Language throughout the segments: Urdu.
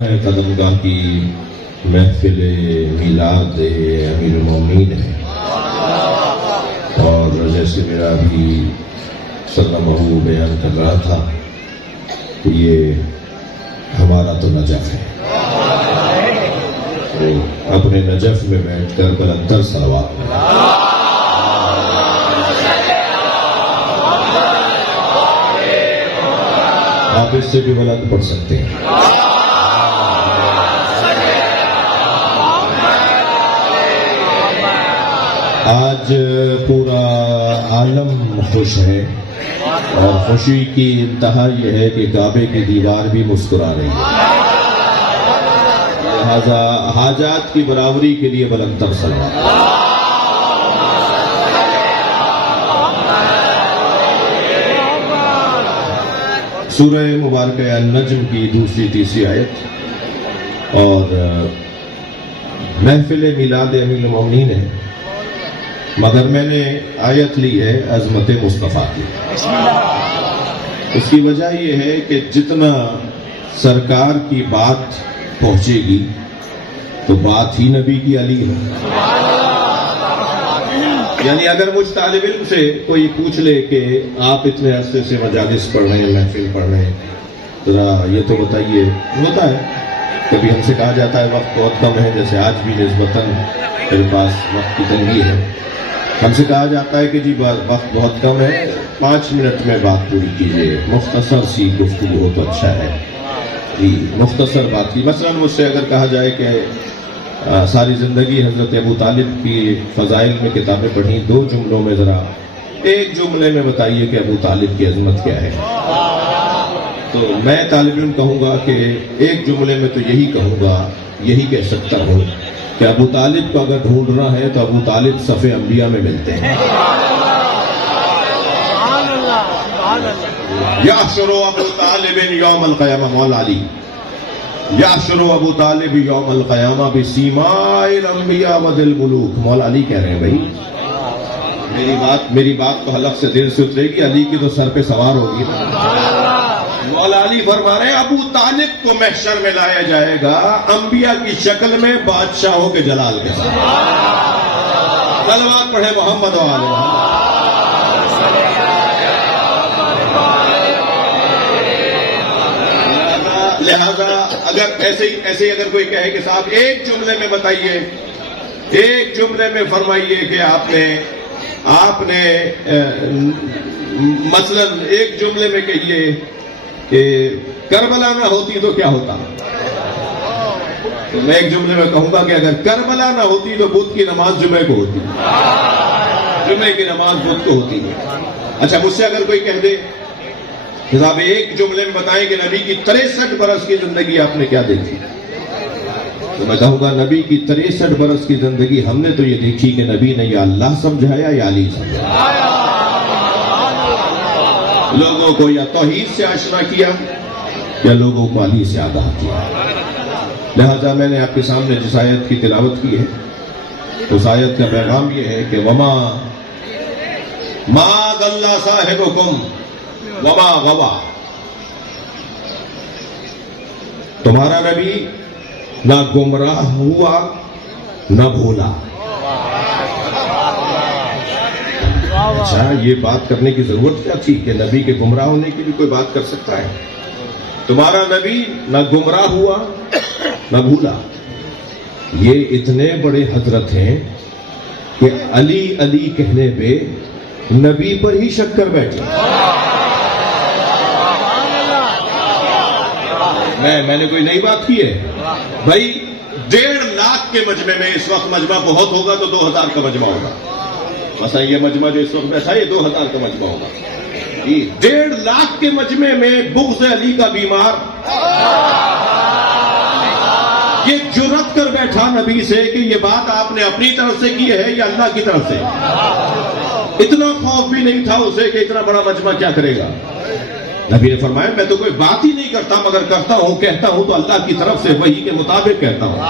قدمگاہ کی محفل میلاد امیر المومنین ہے، اور جیسے میرا بھی سلمہ بیان کر رہا تھا کہ یہ ہمارا تو نجف ہے، تو اپنے نجف میں بیٹھ کر بلندر صلوات پڑھیں۔ آپ اس سے بھی بلند پڑھ سکتے ہیں۔ آج پورا عالم خوش ہے، اور خوشی کی انتہا یہ ہے کہ کعبے کی دیوار بھی مسکرا رہی ہے، لہذا حاجات کی برابری کے لیے بلند تر صلوات۔ سورہ مبارکہ النجم کی دوسری تیسری آیت، اور محفل میلاد امیر المومنین ہے، مگر میں نے آیت لی ہے عظمت مصطفیٰ کی۔ اس کی وجہ یہ ہے کہ جتنا سرکار کی بات پہنچے گی تو بات ہی نبی کی علی ہے۔ یعنی اگر مجھ طالب علم سے کوئی پوچھ لے کہ آپ اتنے عرصے سے مجالس پڑھ رہے ہیں، محفل پڑھ رہے ہیں، ذرا یہ تو بتائیے، ہوتا ہے کبھی ہم سے کہا جاتا ہے وقت بہت کم ہے، جیسے آج بھی نسبتاً میرے پاس وقت کی تنگی ہے، ہم سے کہا جاتا ہے کہ جی وقت بہت کم ہے، 5 منٹ میں بات پوری کیجیے، مختصر سی گفتگو ہو تو اچھا ہے جی، مختصر بات کی۔ مثلاً مجھ سے اگر کہا جائے کہ ساری زندگی حضرت ابو طالب کی فضائل میں کتابیں پڑھی، 2 جملوں میں ذرا ایک جملے میں بتائیے کہ ابو طالب کی عظمت کیا ہے، تو میں طالب علم کہوں گا کہ ایک جملے میں تو یہی کہوں گا، یہی کہہ سکتا ہوں کہ ابو طالب کو اگر ڈھونڈنا ہے تو ابو طالب صف انبیاء میں ملتے ہیں۔ یحشر ابو طالب یوم القیامہ، مولا علی، یحشر ابو طالب یوم القیامہ بسیماء الانبیاء وذی الملوک۔ مولا علی کہہ رہے ہیں بھائی میری بات تو حلق سے دل سے اترے گی، علی کی تو سر پہ سوار ہوگی۔ مولا علی فرما رہے ہیں ابو طالب کو محشر میں لایا جائے گا انبیاء کی شکل میں، بادشاہوں کے جلال کے ساتھ۔ صلوات پڑھے محمد و آل محمد۔ لہذا اگر ایسے اگر کوئی کہے کہ صاحب ایک جملے میں بتائیے، ایک جملے میں فرمائیے کہ آپ نے مثلا ایک جملے میں کہیے کہ کربلا نہ ہوتی تو کیا ہوتا، تو میں ایک جملے میں کہوں گا کہ اگر کربلا نہ ہوتی تو بدھ کی نماز جمعے کو ہوتی، جمعے کی نماز بدھ کو ہوتی ہے۔ اچھا مجھ سے اگر کوئی کہہ دے صاحب ایک جملے میں بتائیں کہ نبی کی 63 برس کی زندگی آپ نے کیا دیکھی، تو میں کہوں گا نبی کی 63 برس کی زندگی ہم نے تو یہ دیکھی کہ نبی نے یا اللہ سمجھایا یا علی سمجھایا، لوگوں کو یا توحید سے آشنا کیا یا لوگوں کو علی سے آگاہ کیا۔ لہذا میں نے آپ کے سامنے جس آیت کی تلاوت کی ہے، اس آیت کا پیغام یہ ہے کہ وما ضل صاحبکم وما غوا، تمہارا نبی نہ گمراہ ہوا نہ بھولا۔ اچھا یہ بات کرنے کی ضرورت کیا تھی کہ نبی کے گمراہ ہونے کی بھی کوئی بات کر سکتا ہے؟ تمہارا نبی نہ گمراہ ہوا نہ بھولا، یہ اتنے بڑے حضرت ہیں کہ علی علی کہنے پہ نبی پر ہی شک کر بیٹھے۔ میں نے کوئی نئی بات کی ہے بھائی، 1.5 لاکھ کے مجمع میں، اس وقت مجمع بہت ہوگا تو 2000 کا مجمع ہوگا، مثلا یہ مجمع جو اس وقت بیٹھا ہے یہ 2000 کا مجمع ہوگا جی، 1.5 لاکھ کے مجمع میں بغض علی کا بیمار یہ جرأت کر بیٹھا نبی سے کہ یہ بات آپ نے اپنی طرف سے کی ہے یا اللہ کی طرف سے، اتنا خوف بھی نہیں تھا اسے کہ اتنا بڑا مجمع کیا کرے گا۔ نبی نے فرمایا میں تو کوئی بات ہی نہیں کرتا، مگر کرتا ہوں کہتا ہوں تو اللہ کی طرف سے وحی کے مطابق کہتا ہوں۔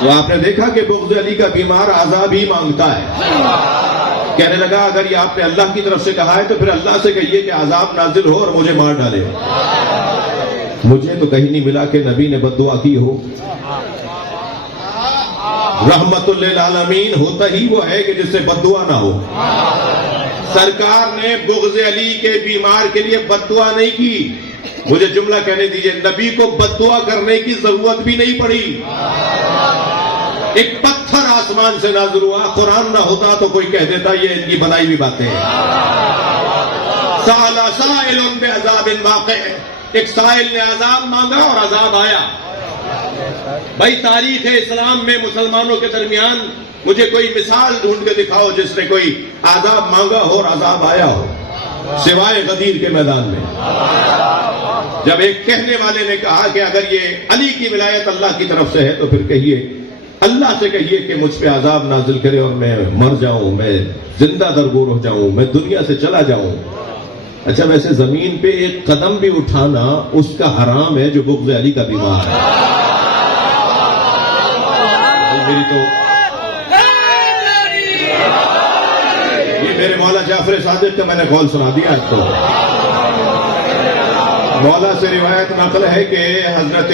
تو آپ نے دیکھا کہ بغض علی کا بیمار عذاب ہی مانگتا ہے، کہنے لگا اگر یہ آپ نے اللہ کی طرف سے کہا ہے تو پھر اللہ سے کہیے کہ عذاب نازل ہو اور مجھے مار ڈالے۔ مجھے تو کہیں نہیں ملا کہ نبی نے بد دعا کی ہو. رحمت للعالمین ہوتا ہی وہ ہے کہ جس سے بد دعا نہ ہو. سرکار نے بغض علی کے بیمار کے لیے بد دعا نہیں کی. مجھے جملہ کہنے دیجئے, نبی کو بد دعا کرنے کی ضرورت بھی نہیں پڑی. ایک پتھر آسمان سے نازل ہوا, قرآن نہ ہوتا تو کوئی کہہ دیتا یہ ان کی بنائی ہوئی باتیں ہیں. سأل سائل بعذاب واقع, ایک سائل نے عذاب مانگا اور عذاب آیا. بھائی تاریخ اسلام میں مسلمانوں کے درمیان مجھے کوئی مثال ڈھونڈ کے دکھاؤ جس نے کوئی عذاب مانگا ہو اور عذاب آیا ہو, سوائے غدیر کے میدان میں. جب ایک کہنے والے نے کہا کہ اگر یہ علی کی ولایت اللہ کی طرف سے ہے تو پھر کہیے, اللہ سے کہیے کہ مجھ پہ عذاب نازل کرے اور میں مر جاؤں, میں زندہ درگور ہو جاؤں, میں دنیا سے چلا جاؤں. اچھا ویسے زمین پہ ایک قدم بھی اٹھانا اس کا حرام ہے جو بغض علی کا بیمار ہے. میری تو یہ میرے مولا جعفر صادق کا میں نے قول سنا دیا آپ کو. مولا سے روایت نقل ہے کہ حضرت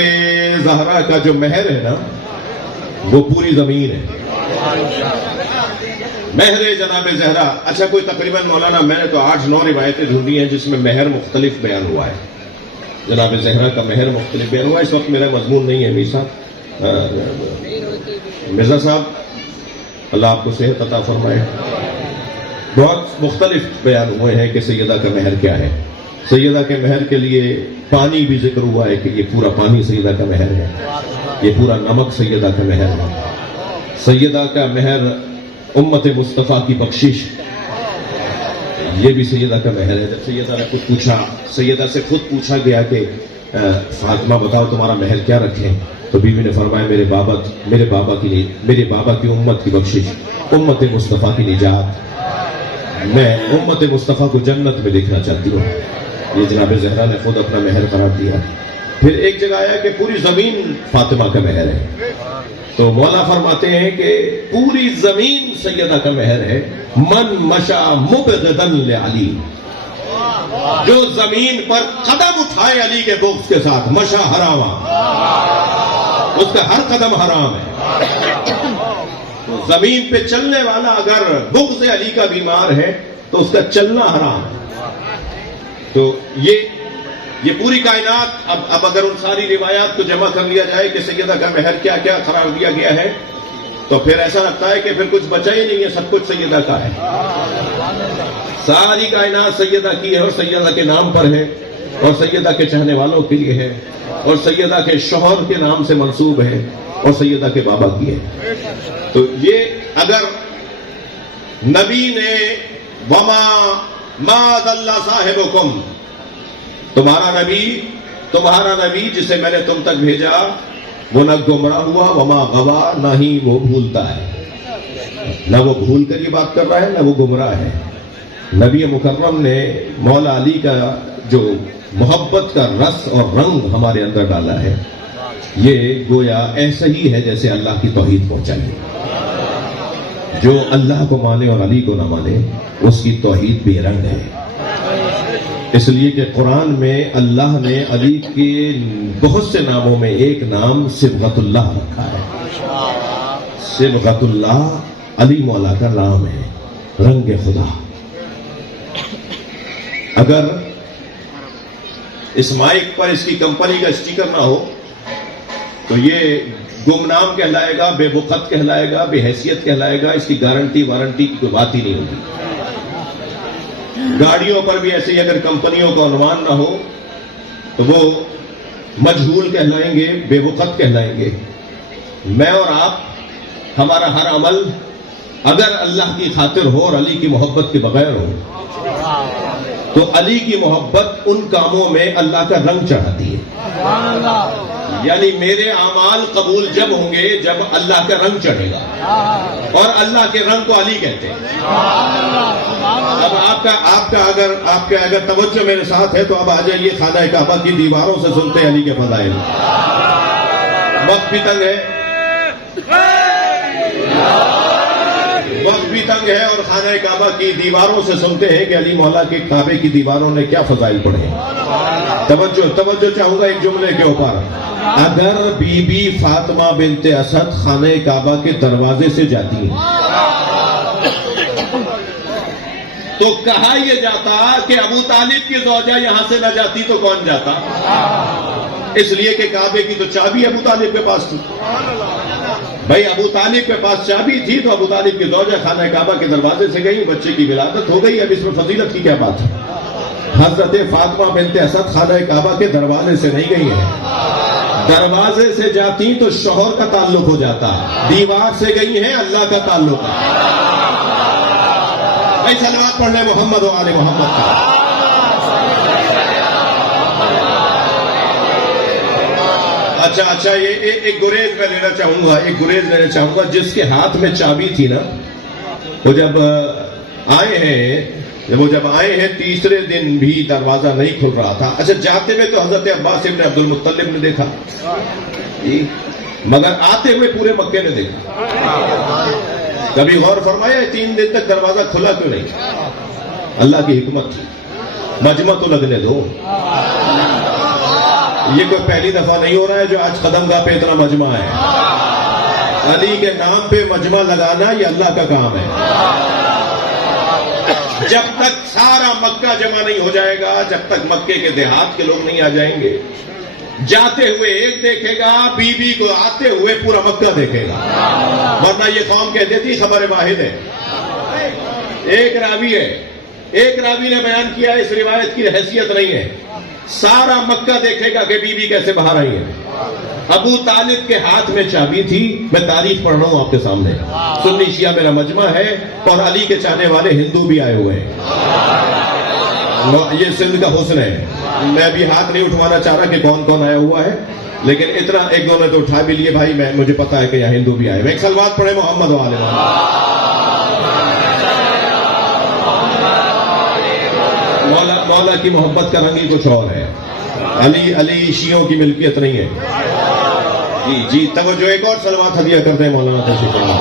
زہرا کا جو مہر ہے نا وہ پوری زمین ہے. مہر جناب زہرا. اچھا کوئی تقریباً مولانا میں نے تو 8-9 روایتیں ڈھونڈی ہیں جس میں مہر مختلف بیان ہوا ہے. جناب زہرا کا مہر مختلف بیان ہوا ہے. اس وقت میرا مضمون نہیں ہے مرزا صاحب, اللہ آپ کو صحت عطا فرمائے. بہت مختلف بیان ہوئے ہیں کہ سیدہ کا مہر کیا ہے. سیدہ کے مہر کے لیے پانی بھی ذکر ہوا ہے کہ یہ پورا پانی سیدہ کا مہر ہے, یہ پورا نمک سیدہ کا مہر ہے. سیدہ کا مہر امت مصطفیٰ کی بخشش, یہ بھی سیدہ کا مہر ہے. جب سیدہ نے خود پوچھا, سیدہ سے خود پوچھا گیا کہ فاطمہ بتاؤ تمہارا مہر کیا رکھیں, تو بیوی نے فرمایا میرے بابا کی امت کی بخشش, امت مصطفیٰ کی نجات, میں امت مصطفیٰ کو جنت میں دیکھنا چاہتی ہوں. یہ جناب زہرا نے خود اپنا مہر قرار دیا. پھر ایک جگہ آیا کہ پوری زمین فاطمہ کا مہر ہے. تو مولا فرماتے ہیں کہ پوری زمین سیدہ کا مہر ہے. من مشا مبغضا لعلی, جو زمین پر قدم اٹھائے علی کے بغض کے ساتھ, مشا حراما, اس کا ہر قدم حرام ہے. تو زمین پہ چلنے والا اگر بغض علی کا بیمار ہے تو اس کا چلنا حرام ہے. تو یہ پوری کائنات, اب اگر ان ساری روایات کو جمع کر لیا جائے کہ سیدہ کا مہر کیا کیا قرار دیا گیا ہے, تو پھر ایسا لگتا ہے کہ پھر کچھ بچا ہی نہیں ہے, سب کچھ سیدہ کا ہے. ساری کائنات سیدہ کی ہے اور سیدہ کے نام پر ہے, اور سیدہ کے چاہنے والوں کے لیے ہے, اور سیدہ کے شوہر کے نام سے منسوب ہے, اور سیدہ کے بابا کی ہے. تو یہ اگر نبی نے وما ما ضل صاحبکم, تمہارا نبی جسے میں نے تم تک بھیجا وہ نہ گمراہ ہوا, وما غوا, نہ ہی وہ بھولتا ہے. نہ وہ بھول کر یہ بات کر رہا ہے, نہ وہ گمراہ ہے. نبی مکرم نے مولا علی کا جو محبت کا رس اور رنگ ہمارے اندر ڈالا ہے, یہ گویا ایسا ہی ہے جیسے اللہ کی توحید پہنچائی. جو اللہ کو مانے اور علی کو نہ مانے اس کی توحید بے رنگ ہے. اس لیے کہ قرآن میں اللہ نے علی کے بہت سے ناموں میں ایک نام صبغت اللہ رکھا ہے. صبغت اللہ علی مولا کا نام ہے, رنگ خدا. اگر اس مائک پر اس کی کمپنی کا اسٹیکر نہ ہو تو یہ گمنام کہلائے گا, بے بخت کہلائے گا, بے حیثیت کہلائے گا. اس کی گارنٹی وارنٹی کی کوئی بات ہی نہیں ہوگی. گاڑیوں پر بھی ایسے ہی اگر کمپنیوں کا عنوان نہ ہو تو وہ مجہول کہلائیں گے, بے بخت کہلائیں گے. میں اور آپ, ہمارا ہر عمل اگر اللہ کی خاطر ہو اور علی کی محبت کے بغیر ہو تو علی کی محبت ان کاموں میں اللہ کا رنگ چڑھاتی ہے. یعنی میرے اعمال قبول جب ہوں گے جب اللہ کا رنگ چڑھے گا, اور اللہ کے رنگ کو علی کہتے ہیں. اب آپ کا اگر توجہ میرے ساتھ ہے تو اب آ جائیے خانہ کعبہ کی دیواروں سے سنتے ہیں علی کے فضائل. وقت بھی تنگ ہے, وقت بھی تنگ ہے, اور خانہ کعبہ کی دیواروں سے سنتے ہیں کہ علی مولا کے کعبے کی دیواروں نے کیا فضائل پڑھے. توجہ چاہوں گا ایک جملے کے اوپر. اگر بی بی فاطمہ بنت اسد خانہ کعبہ کے دروازے سے جاتی ہیں تو کہا یہ جاتا کہ ابو طالب کی زوجہ یہاں سے نہ جاتی تو کون جاتا؟ اس لیے کہ کعبے کی تو چابی ابو طالب کے پاس تھی. بھائی ابو طالب کے پاس چابی تھی تو ابو طالب کی زوجہ خانہ کعبہ کے دروازے سے گئی, بچے کی ولادت ہو گئی. اب اس میں فضیلت کی کیا بات ہے؟ حضرت فاطمہ بنت اسد خانہ کعبہ کے دروازے سے نہیں گئی ہیں. دروازے سے جاتی تو شوہر کا تعلق ہو جاتا, دیوار سے گئی ہیں اللہ کا تعلق ہے. بھائی صلوات پڑھ لیں محمد و آل محمد کا. اچھا یہ ایک گریز میں لینا چاہوں گا, جس کے ہاتھ میں چابی تھی نا, وہ جب آئے ہیں تیسرے دن بھی دروازہ نہیں کھل رہا تھا. اچھا جاتے ہوئے تو حضرت عباس ابن عبد المطلب نے دیکھا, مگر آتے ہوئے پورے مکے نے دیکھا. کبھی غور فرمایا 3 دن تک دروازہ کھلا کیوں نہیں؟ اللہ کی حکمت تھی. مجمع تو لگنے دو. یہ کوئی پہلی دفعہ نہیں ہو رہا ہے جو آج قدم گاہ پہ اتنا مجمع ہے. علی کے نام پہ مجمع لگانا یہ اللہ کا کام ہے. جب تک سارا مکہ جمع نہیں ہو جائے گا, جب تک مکے کے دیہات کے لوگ نہیں آ جائیں گے, جاتے ہوئے ایک دیکھے گا, بی بی کو آتے ہوئے پورا مکہ دیکھے گا. ورنہ یہ قوم کہتے تھی خبر واحد ہے. ایک راوی نے بیان کیا, اس روایت کی حیثیت نہیں ہے. سارا مکہ دیکھے گا کہ بی بی کیسے باہر آئی ہے. ابو طالب کے ہاتھ میں چابی تھی. میں تاریخ پڑھ رہا ہوں آپ کے سامنے. سنی شیعہ میرا مجمع ہے اور علی کے چاہنے والے ہندو بھی آئے ہوئے ہیں. یہ سندھ کا حسن ہے. میں ابھی ہاتھ نہیں اٹھوانا چاہ رہا کہ کون کون آیا ہوا ہے, لیکن اتنا ایک دو نے تو اٹھا بھی لیے. بھائی مجھے پتا ہے کہ یہاں ہندو بھی آئے ہوئے. ایک صلوات پڑھے محمد و آل محمد. مولا کی محبت کا رنگ ہی کچھ اور ہے. علی شیعوں کی ملکیت نہیں ہے. جی توجہ, ایک اور صلوات ہدیہ کرتے ہیں مولانا تشریف اللہ.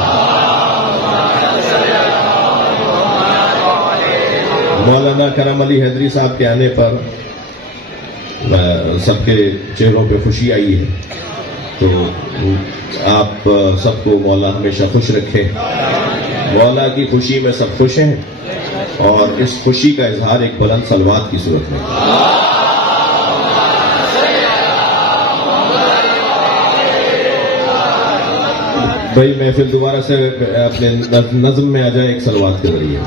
مولانا کرم علی حیدری صاحب کے آنے پر سب کے چہروں پہ خوشی آئی ہے. تو آپ سب کو مولا ہمیشہ خوش رکھے. مولا کی خوشی میں سب خوش ہیں, اور اس خوشی کا اظہار ایک بلند صلوات کی صورت میں. بھائی محفل دوبارہ سے اپنے نظم میں آ جائے ایک صلوات کے ذریعے.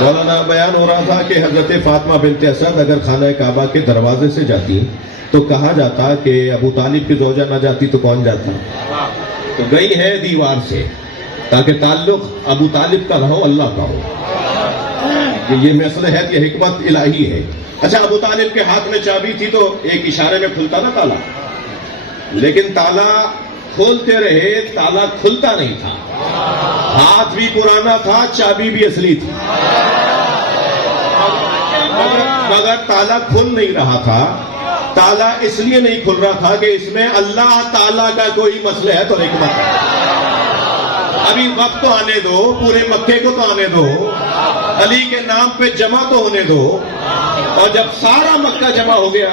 مولانا بیان ہو رہا تھا کہ حضرت فاطمہ بنت اسد اگر خانہ کعبہ کے دروازے سے جاتی تو کہا جاتا کہ ابو طالب کی زوجہ نہ جاتی تو کون جاتا؟ تو گئی ہے دیوار سے, تاکہ تعلق ابو طالب کا نہ ہو, اللہ کا ہو. یہ مصلحت, یہ حکمت الہی ہے. اچھا ابو طالب کے ہاتھ میں چابی تھی تو ایک اشارے میں کھلتا نا تالا, لیکن تالا کھولتے رہے, تالا کھلتا نہیں تھا. ہاتھ بھی پرانا تھا, چابی بھی اصلی تھی, مگر تالا کھل نہیں رہا تھا. تالا اس لیے نہیں کھل رہا تھا کہ اس میں اللہ تعالیٰ کا کوئی مصلحت اور حکمت ہے. ابھی وقت تو آنے دو, پورے مکے کو تو آنے دو, علی کے نام پہ جمع تو ہونے دو. اور جب سارا مکہ جمع ہو گیا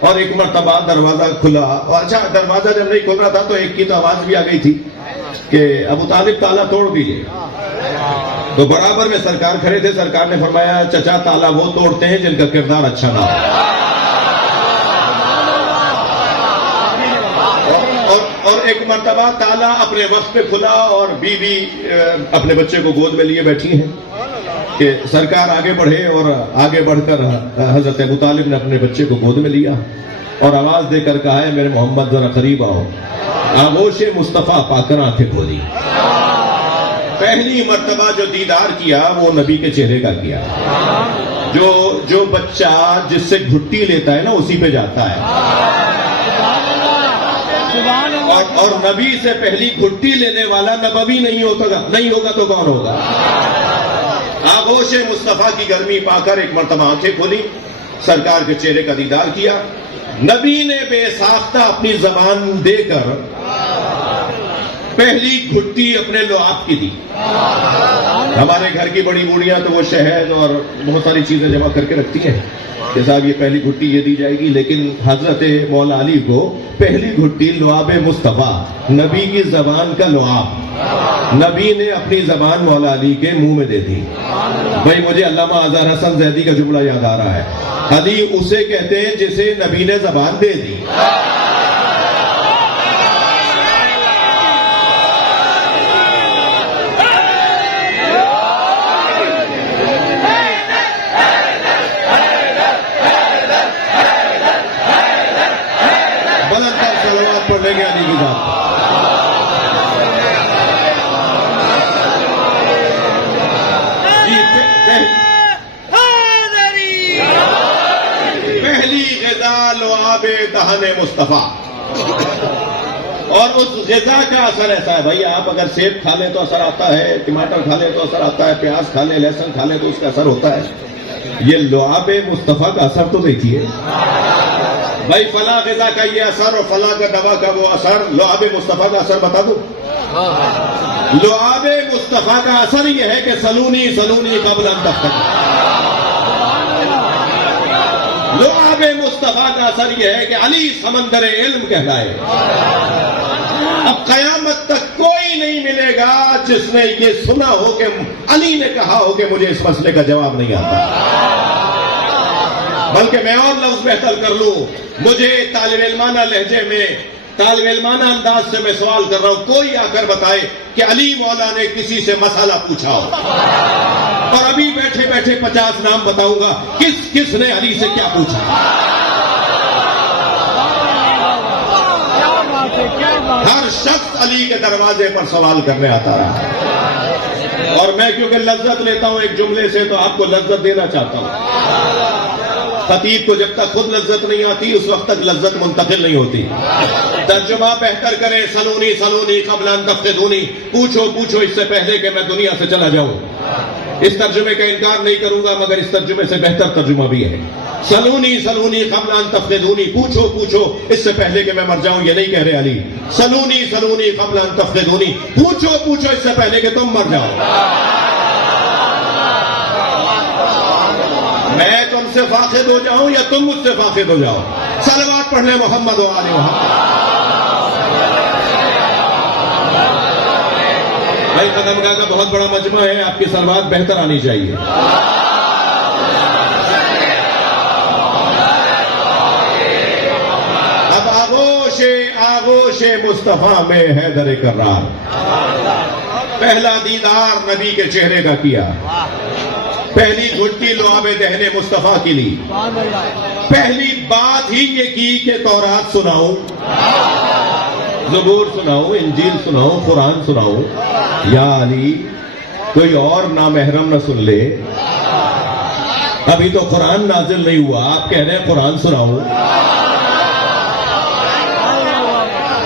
اور ایک مرتبہ دروازہ کھلا, اور اچھا دروازہ جب نہیں کھل رہا تھا تو ایک کی تو آواز بھی آ گئی تھی کہ ابو طالب تالا توڑ دیجئے. تو برابر میں سرکار کھڑے تھے. سرکار نے فرمایا چچا تالا وہ توڑتے ہیں جن کا کردار اچھا نہ ہو. اور ایک مرتبہ تالا اپنے وقت پہ کھلا اور بی بی اپنے بچے کو گود میں لیے بیٹھی ہیں کہ سرکار آگے بڑھے, اور آگے بڑھ کر حضرت ابو طالب نے اپنے بچے کو گود میں لیا اور آواز دے کر کہا ہے میرے محمد ذرا قریب آؤ. آغوش مصطفیٰ پا کر آنکھیں کھولی. پہلی مرتبہ جو دیدار کیا وہ نبی کے چہرے کا کیا. جو بچہ جس سے گھٹی لیتا ہے نا اسی پہ جاتا ہے, اور نبی سے پہلی گھٹی لینے والا نبوی نہیں ہوگا تو کون ہوگا؟ آغوش مصطفیٰ کی گرمی پا کر ایک مرتبہ آنکھیں کھولی, سرکار کے چہرے کا دیدار کیا. نبی نے بے ساختہ اپنی زبان دے کر پہلی گھٹی اپنے لعاب کی تھی. ہمارے گھر کی بڑی بوڑھیاں تو وہ شہد اور بہت ساری چیزیں جمع کر کے رکھتی ہیں کہ صاحب یہ پہلی گھٹی یہ دی جائے گی، لیکن حضرت مولا علی کو پہلی گھٹی لعاب مصطفیٰ، نبی کی زبان کا لعاب، نبی نے اپنی زبان مولا علی کے منہ میں دے دی. بھائی مجھے علامہ اظہر حسن زیدی کا جملہ یاد آ رہا ہے، علی اسے کہتے ہیں جسے نبی نے زبان دے دی. پڑھنے گے علی کی ذات. پہلی غذا لعاب دہن مصطفیٰ، اور اس غذا کا اثر ایسا ہے بھائی، آپ اگر سیب کھا لیں تو اثر آتا ہے، ٹماٹر کھا لیں تو اثر آتا ہے، پیاز کھا لیں، لہسن کھا لیں تو اس کا اثر ہوتا ہے. یہ لعاب مصطفیٰ کا اثر تو دیکھیے بھائی، فلاں غذا کا یہ اثر اور فلاں کا دوا کا وہ اثر، لعاب مصطفیٰ کا اثر بتا دو. لعاب مصطفیٰ کا اثر یہ ہے کہ سلونی سلونی قبل ان تفتح. لعاب مصطفیٰ کا اثر یہ ہے کہ علی سمندر علم کہلائے. اب قیامت تک کوئی نہیں ملے گا جس نے یہ سنا ہو کہ علی نے کہا ہو کہ مجھے اس مسئلے کا جواب نہیں آتا. بلکہ میں اور لفظ بہتر کر لوں، مجھے طالب علمانہ لہجے میں، طالب علمانہ انداز سے میں سوال کر رہا ہوں، کوئی آ کر بتائے کہ علی مولا نے کسی سے مسئلہ پوچھا ہو، اور ابھی بیٹھے بیٹھے 50 نام بتاؤں گا کس کس نے علی سے کیا پوچھا. ہر شخص علی کے دروازے پر سوال کرنے آتا رہا، اور میں کیونکہ لذت لیتا ہوں ایک جملے سے تو آپ کو لذت دینا چاہتا ہوں. خطیب کو جب تک خود لذت نہیں آتی اس وقت تک لذت منتقل نہیں ہوتی. ترجمہ بہتر کریں، سلونی سلونی قبل ان تفتدونی، پوچھو پوچھو اس سے پہلے کہ میں دنیا سے چلا جاؤں. اس ترجمے کا انکار نہیں کروں گا، مگر اس ترجمے سے بہتر ترجمہ بھی ہے. سلونی سلونی قبل ان تفتدونی، پوچھو پوچھو اس سے پہلے کہ میں مر جاؤں. یہ نہیں کہہ رہے علی، سلونی سلونی قبل ان تفتدونی، پوچھو پوچھو اس سے پہلے کہ تم مر جاؤ. میں تم سے فاقد ہو جاؤں یا تم مجھ سے فاقد ہو جاؤ. صلوات پڑھ لیں محمد و آل محمد. بھائی قدمگاہ کا بہت بڑا مجمع ہے، آپ کی صلوات بہتر آنی چاہیے. اب آغوش مصطفیٰ میں حیدر کرار، پہلا دیدار نبی کے چہرے کا کیا، پہلی گھٹی لعاب دہن مصطفیٰ کی لی، پہلی بات ہی یہ کی کہ تورات سناؤں، زبور سناؤں، انجیل سناؤں، قرآن سناؤں. یا علی کوئی اور نامحرم نہ سن لے، ابھی تو قرآن نازل نہیں ہوا، آپ کہہ رہے ہیں قرآن سناؤں.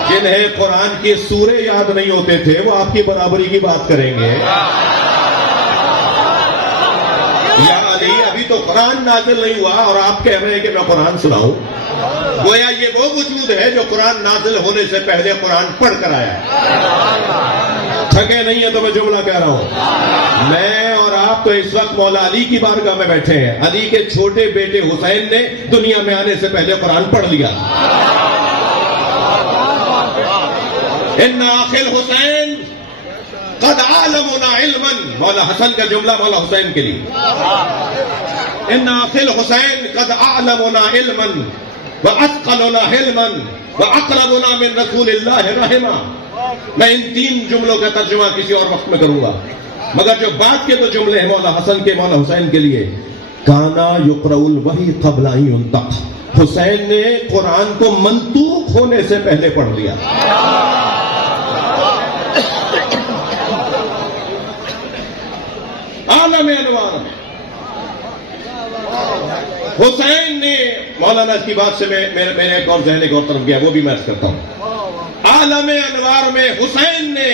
جنہیں قرآن کے سورے یاد نہیں ہوتے تھے وہ آپ کی برابری کی بات کریں گے. ابھی تو قرآن نازل نہیں ہوا اور آپ کہہ رہے ہیں کہ میں قرآن سناؤں. گویا یہ وہ وجود ہے جو قرآن نازل ہونے سے پہلے قرآن پڑھ کر آیا. تھکے نہیں ہے تو میں جملہ کہہ رہا ہوں. میں اور آپ تو اس وقت مولا علی کی بارگاہ میں بیٹھے ہیں. علی کے چھوٹے بیٹے حسین نے دنیا میں آنے سے پہلے قرآن پڑھ لیا. ان آخر حسین قد عالمنا علما، مولا حسن کا جملہ مولا حسین کے لیے. ان آخر حسین قد عالمنا علما وَأَثْقَلُنَا حِلْمًا وَأَقْرَبُنَا مِن رَسُولِ اللَّهِ رَحِمًا. میں ان 3 جملوں کا ترجمہ کسی اور وقت میں کروں گا، مگر جو بات کے تو جملے ہیں مولا حسن کے، مولا حسین کے لیے. کانا یقرأ الوحی قبل ان ينطق، حسین نے قرآن کو منطوق ہونے سے پہلے پڑھ لیا. عالم انوار میں حسین نے، مولانا اس کی بات سے میں ایک اور ذہن ایک اور طرف گیا، وہ بھی میں عرض کرتا ہوں. عالم انوار میں حسین نے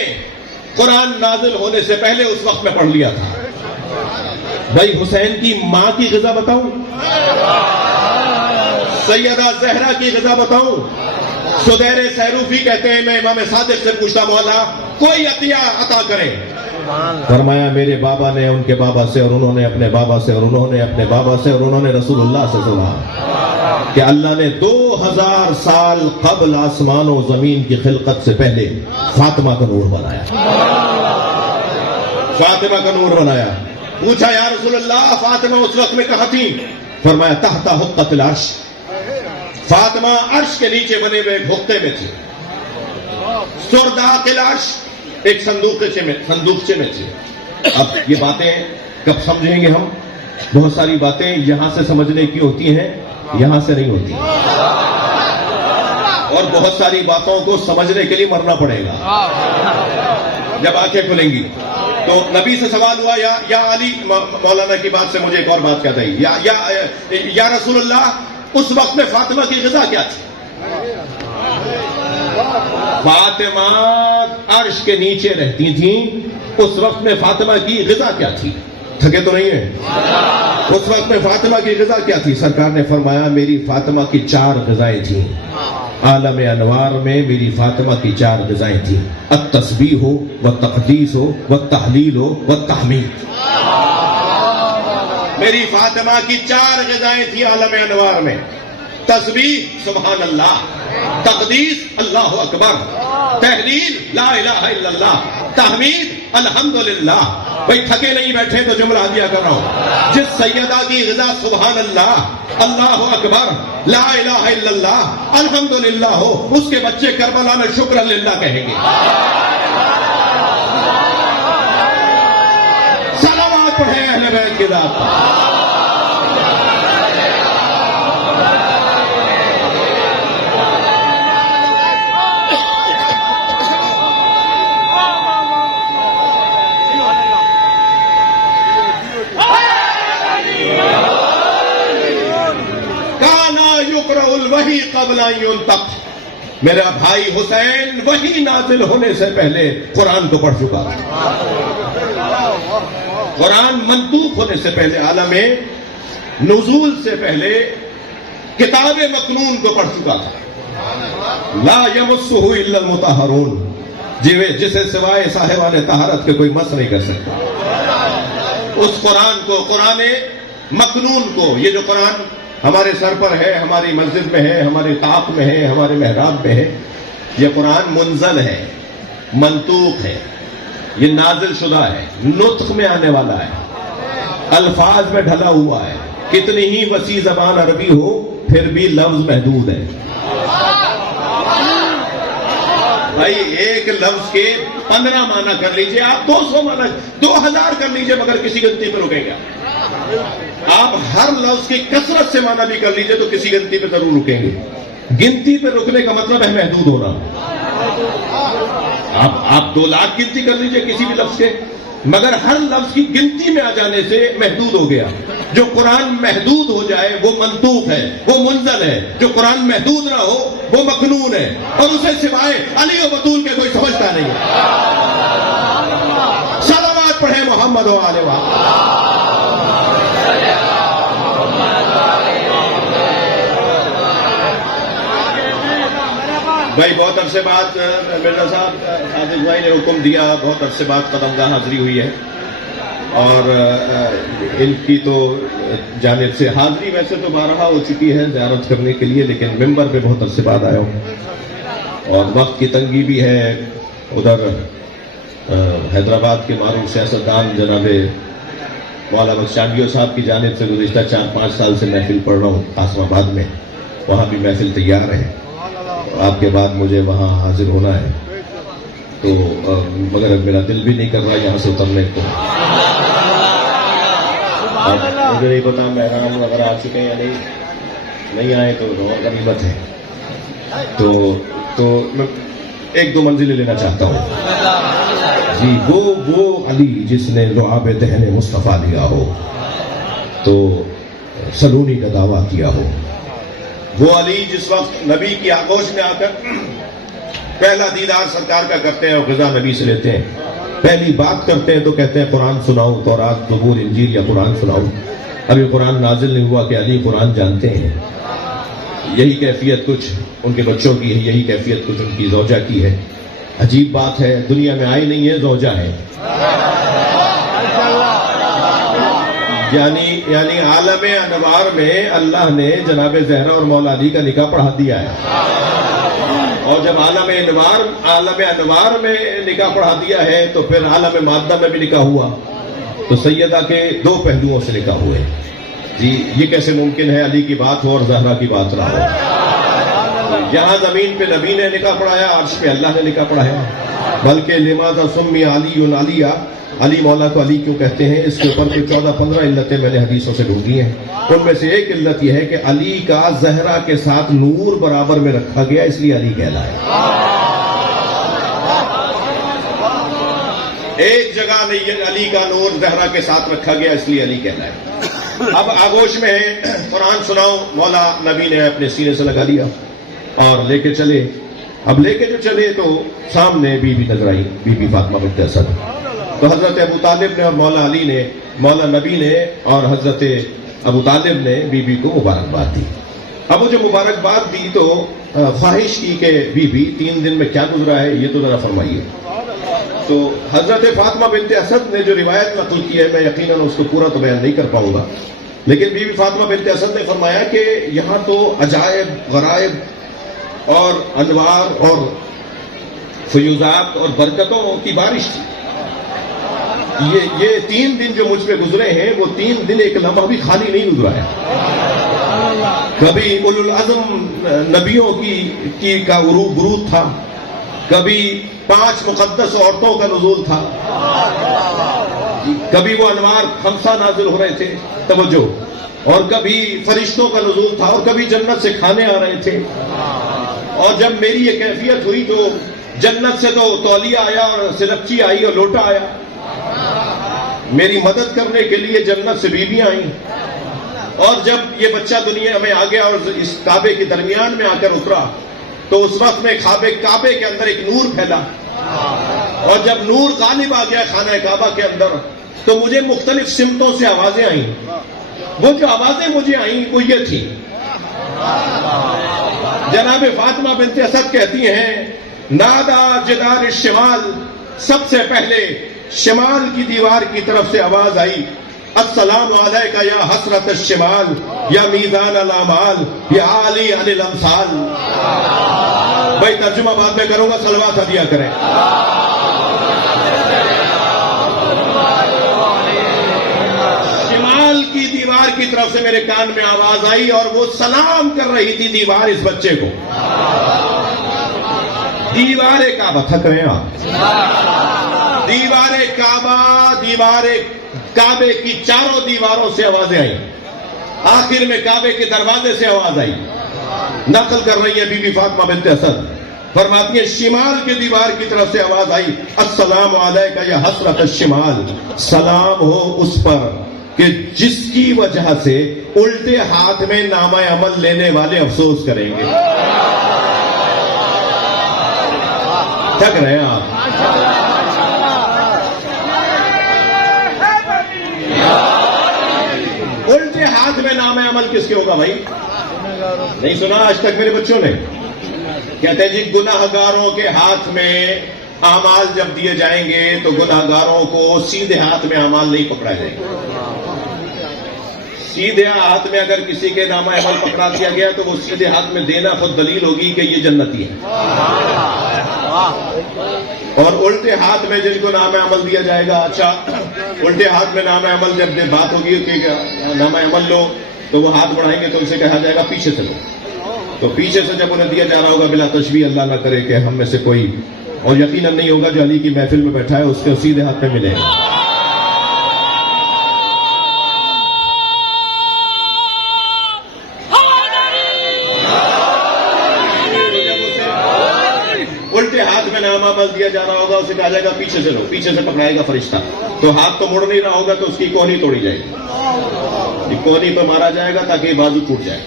قرآن نازل ہونے سے پہلے اس وقت میں پڑھ لیا تھا. بھائی حسین کی ماں کی غذا بتاؤں، سیدہ زہرا کی غذا بتاؤں. سدیر سیروفی کہتے ہیں میں امام صادق سے پوچھتا، مولا کوئی عطیہ عطا کرے. فرمایا میرے بابا نے ان کے بابا سے اور انہوں نے اپنے بابا سے اور انہوں نے اپنے بابا سے اور انہوں نے رسول اللہ سے سنا کہ اللہ نے 2000 سال قبل آسمان و زمین کی خلقت سے پہلے فاطمہ کا نور بنایا. فاطمہ کا نور بنایا. پوچھا یا رسول اللہ فاطمہ اس وقت میں کہاں تھی؟ فرمایا تحت حقۃ العرش. فاطمہ عرش کے نیچے بنے ہوئے ایک حقے میں تھی. سرداق العرش ایک صندوقچے میں تھی. اب یہ باتیں کب سمجھیں گے ہم؟ بہت ساری باتیں یہاں سے سمجھنے کی ہوتی ہیں, یہاں سے نہیں ہوتی, اور بہت ساری باتوں کو سمجھنے کے لیے مرنا پڑے گا جب آنکھیں کھلیں گی. تو نبی سے سوال ہوا یا علی, مولانا کی بات سے مجھے ایک اور بات کہتا ہے, یا رسول اللہ اس وقت میں فاطمہ کی غذا کیا تھی؟ فاطمہ عرش کے نیچے رہتی تھیں, اس وقت میں فاطمہ کی غذا کیا تھی؟ تھکے تو نہیں ہیں؟ اس وقت میں فاطمہ کی غذا کیا تھی؟ سرکار نے فرمایا میری فاطمہ کی 4 غذائیں تھیں. عالم انوار میں میری فاطمہ کی 4 غذائیں تھیں. التسبیح ہو والتقدیس ہو والتحلیل ہو والتحمید. میری فاطمہ کی 4 غذائیں تھیں عالم انوار میں. تسبیح سبحان اللہ, تقدیس اللہ اکبر, تحلیل لا الہ الا اللہ, تحمید الحمدللہ. بھئی تھکے نہیں بیٹھے تو جملہ دیا کر رہا ہوں. جس سیدہ کی غذا سبحان اللہ, اللہ اکبر, لا الہ الا اللہ, الحمدللہ ہو, اس کے بچے کربلا میں شکر للہ کہیں گے. صلوات پڑھیں اہل بیت کی ذات پر. وہی قبل ان ينطق. میرا بھائی حسین وہی نازل ہونے سے پہلے قرآن کو پڑھ چکا تھا. قرآن منطوق ہونے سے پہلے, عالم نزول سے پہلے کتاب مکنون کو پڑھ چکا تھا. لا یمسہ الا المطہرون, جسے سوائے صاحبان طہارت کے کوئی مس نہیں کر سکتا. اس قرآن کو, قرآن مکنون کو, یہ جو قرآن ہمارے سر پر ہے, ہماری مسجد میں ہے, ہمارے طاق میں ہے, ہمارے محراب میں ہے, یہ قرآن منزل ہے, منطوق ہے, یہ نازل شدہ ہے, نطق میں آنے والا ہے, الفاظ میں ڈھلا ہوا ہے. کتنی ہی وسیع زبان عربی ہو پھر بھی لفظ محدود ہے. بھائی ایک لفظ کے 15 معنی کر لیجئے آپ, 200 معنی, 2000 کر لیجئے, مگر کسی گنتی پہ رکیں گے. آپ ہر لفظ کی کثرت سے معنی بھی کر لیجئے تو کسی گنتی پہ ضرور رکیں گے. گنتی پہ رکنے کا مطلب ہے محدود ہونا. آپ 2 لاکھ گنتی کر لیجئے کسی بھی لفظ کے, مگر ہر لفظ کی گنتی میں آ جانے سے محدود ہو گیا. جو قرآن محدود ہو جائے وہ منطوق ہے, وہ منزل ہے. جو قرآن محدود نہ ہو وہ مکنون ہے, اور اسے سوائے علی و بطول کے کوئی سمجھتا نہیں ہے. صلوات پڑھیں محمد و آل محمد. بھائی بہت عرصے بعد مرزا صاحب صادق بھائی نے حکم دیا, بہت عرصے بعد قدم گاہ حاضری ہوئی ہے, اور ان کی تو جانب سے حاضری ویسے تو بارہا ہو چکی ہے زیارت کرنے کے لیے, لیکن ممبر پہ بہت عرصے بعد آیا ہوں, اور وقت کی تنگی بھی ہے. ادھر حیدرآباد کے معروف سیاستدان جناب مولانا بخشانگیو صاحب کی جانب سے گزشتہ 4-5 سال سے محفل پڑھ رہا ہوں قاسم آباد میں, وہاں بھی محفل تیار ہے. آپ کے بعد مجھے وہاں حاضر ہونا ہے, تو مگر میرا دل بھی نہیں کر رہا یہاں سے اترنے کو. مجھے نہیں پتا مہمان وغیرہ آ چکے ہیں یا نہیں آئے تو اور غنیمت ہے. تو میں 1-2 منزلیں لینا چاہتا ہوں. جی وہ علی جس نے لعاب دہن مصطفیٰ لیا ہو تو سلونی کا دعویٰ کیا ہو. وہ علی جس وقت نبی کی آغوش میں آ کر پہلا دیدار سرکار کا کرتے ہیں اور غذا نبی سے لیتے ہیں, پہلی بات کرتے ہیں تو کہتے ہیں قرآن سناؤ, تورات, زبور, انجیل یا قرآن سناؤ. ابھی قرآن نازل نہیں ہوا کہ علی قرآن جانتے ہیں. یہی کیفیت کچھ ان کے بچوں کی ہے, یہی کیفیت کچھ ان کی زوجہ کی ہے. عجیب بات ہے، دنیا میں آئی نہیں ہے، زوجہ ہے. یعنی عالم انوار میں اللہ نے جناب زہرا اور مولا علی کا نکاح پڑھا دیا ہے. اور جب عالم انوار میں نکاح پڑھا دیا ہے تو پھر عالم مادہ میں بھی نکاح ہوا. تو سیدہ کے دو پہلوؤں سے نکاح ہوئے. جی یہ کیسے ممکن ہے علی کی بات ہو اور زہرا کی بات نہ ہو؟ یہاں زمین پہ نبی نے نکاح پڑھایا، عرش پہ اللہ نے نکاح پڑھایا. بلکہ لماذا سمی علی علیہ، علی مولا کو علی کیوں کہتے ہیں، اس کے اوپر کوئی 14-15 علتیں میں نے حدیثوں سے ڈھونڈی ہیں. ان میں سے ایک علت یہ ہے کہ علی کا زہرا کے ساتھ نور برابر میں رکھا گیا، اس لیے علی کہلایا. ایک جگہ نہیں علی کا نور زہرا کے ساتھ رکھا گیا، اس لیے علی کہلایا. اب آگوش میں ہے قرآن سناؤ، مولا نبی نے اپنے سینے سے لگا لیا اور لے کے چلے. اب لے کے جو چلے تو سامنے بی بی نظر آئی، بی بی فاطمہ بنت اسد. تو حضرت ابو طالب نے اور مولا علی نے، مولا نبی نے اور حضرت ابو طالب نے بی بی کو مبارکباد دی. اب وہ جو مبارکباد دی تو خواہش کی کہ بی بی 3 دن میں کیا گزرا ہے یہ تو ذرا فرمائیے. تو حضرت فاطمہ بنت اسد نے جو روایت نقل کی ہے، میں یقیناً اس کو پورا تو بیان نہیں کر پاؤں گا، لیکن بی بی فاطمہ بنت اسد نے فرمایا کہ یہاں تو عجائب، غرائب اور انوار اور فیوزات اور برکتوں کی بارش تھی. یہ 3 دن جو مجھ پہ گزرے ہیں، وہ 3 دن ایک لمحہ بھی خالی نہیں گزرا ہے. کبھی اولو العزم نبیوں کی کا ورود تھا، کبھی 5 مقدس عورتوں کا نزول تھا، کبھی وہ انوار 5 نازل ہو رہے تھے، توجہ، اور کبھی فرشتوں کا نزول تھا، اور کبھی جنت سے کھانے آ رہے تھے. اور جب میری یہ کیفیت ہوئی تو جنت سے تو تولیہ آیا اور سلکچی آئی اور لوٹا آیا. میری مدد کرنے کے لیے جنت سے بیویاں آئیں. اور جب یہ بچہ دنیا میں آ گیا اور اس کعبے کے درمیان میں آ کر اترا تو اس وقت میں کعبے کے اندر ایک نور پھیلا. اور جب نور غالب آ گیا خانہ کعبہ کے اندر تو مجھے مختلف سمتوں سے آوازیں آئیں. وہ جو آوازیں مجھے آئیں وہ یہ تھی. جناب فاطمہ بنت اسد کہتی ہیں نادا جدار الشمال، سب سے پہلے شمال کی دیوار کی طرف سے آواز آئی، السلام علیکہ یا حسرت الشمال یا میزان الاعمال یا علی عن الامثال. بھائی ترجمہ بعد میں کروں گا، صلوات ہدیہ کریں. شمال کی دیوار کی طرف سے میرے کان میں آواز آئی اور وہ سلام کر رہی تھی دیوار اس بچے کو. دیوار کعبہ، تھک رہے ہیں آپ؟ دیوار کعبے کی چاروں دیواروں سے آوازیں آئیں. آخر میں کعبے کے دروازے سے آواز آئی. نقل کر رہی ہے بی بی فاطمہ بنت اسد، فرماتی ہے شمال کی دیوار کی طرف سے آواز آئی، السلام علیکہ یا حسرت الشمال، سلام ہو اس پر کہ جس کی وجہ سے الٹے ہاتھ میں نامہ عمل لینے والے افسوس کریں گے. تھک رہے ہیں آپ؟ الٹے ہاتھ میں نام عمل کس کے ہوگا بھائی؟ نہیں سنا آج تک میرے بچوں نے؟ کہتے ہیں جی گناہگاروں کے ہاتھ میں اعمال جب دیے جائیں گے تو گناہگاروں کو سیدھے ہاتھ میں اعمال نہیں پکڑا جائے گا. سیدھے ہاتھ میں اگر کسی کے نامہ عمل پکڑا دیا گیا تو وہ سیدھے ہاتھ میں دینا خود دلیل ہوگی کہ یہ جنتی ہے. اور الٹے ہاتھ میں جن کو نامہ عمل دیا جائے گا، اچھا الٹے ہاتھ میں نامہ عمل جب بات ہوگی کہ نامہ عمل لو تو وہ ہاتھ بڑھائیں گے تو ان سے کہا جائے گا پیچھے سے لو. تو پیچھے سے جب انہیں دیا جا رہا ہوگا بلا تشبیہ، اللہ نہ کرے کہ ہم میں سے کوئی، اور یقیناً نہیں ہوگا جو علی کی محفل میں بیٹھا ہے اس کے سیدھے ہاتھ میں ملے گا. الٹے ہاتھ میں نامہ عمل دیا جا رہا ہوگا، اسے کہا جائے گا پیچھے سے لو، پیچھے سے پکڑائے گا فرشتہ. تو ہاتھ تو مڑ نہیں رہا ہوگا تو اس کی کونی توڑی جائے گی، کونی پہ مارا جائے گا تاکہ بازو ٹوٹ جائے.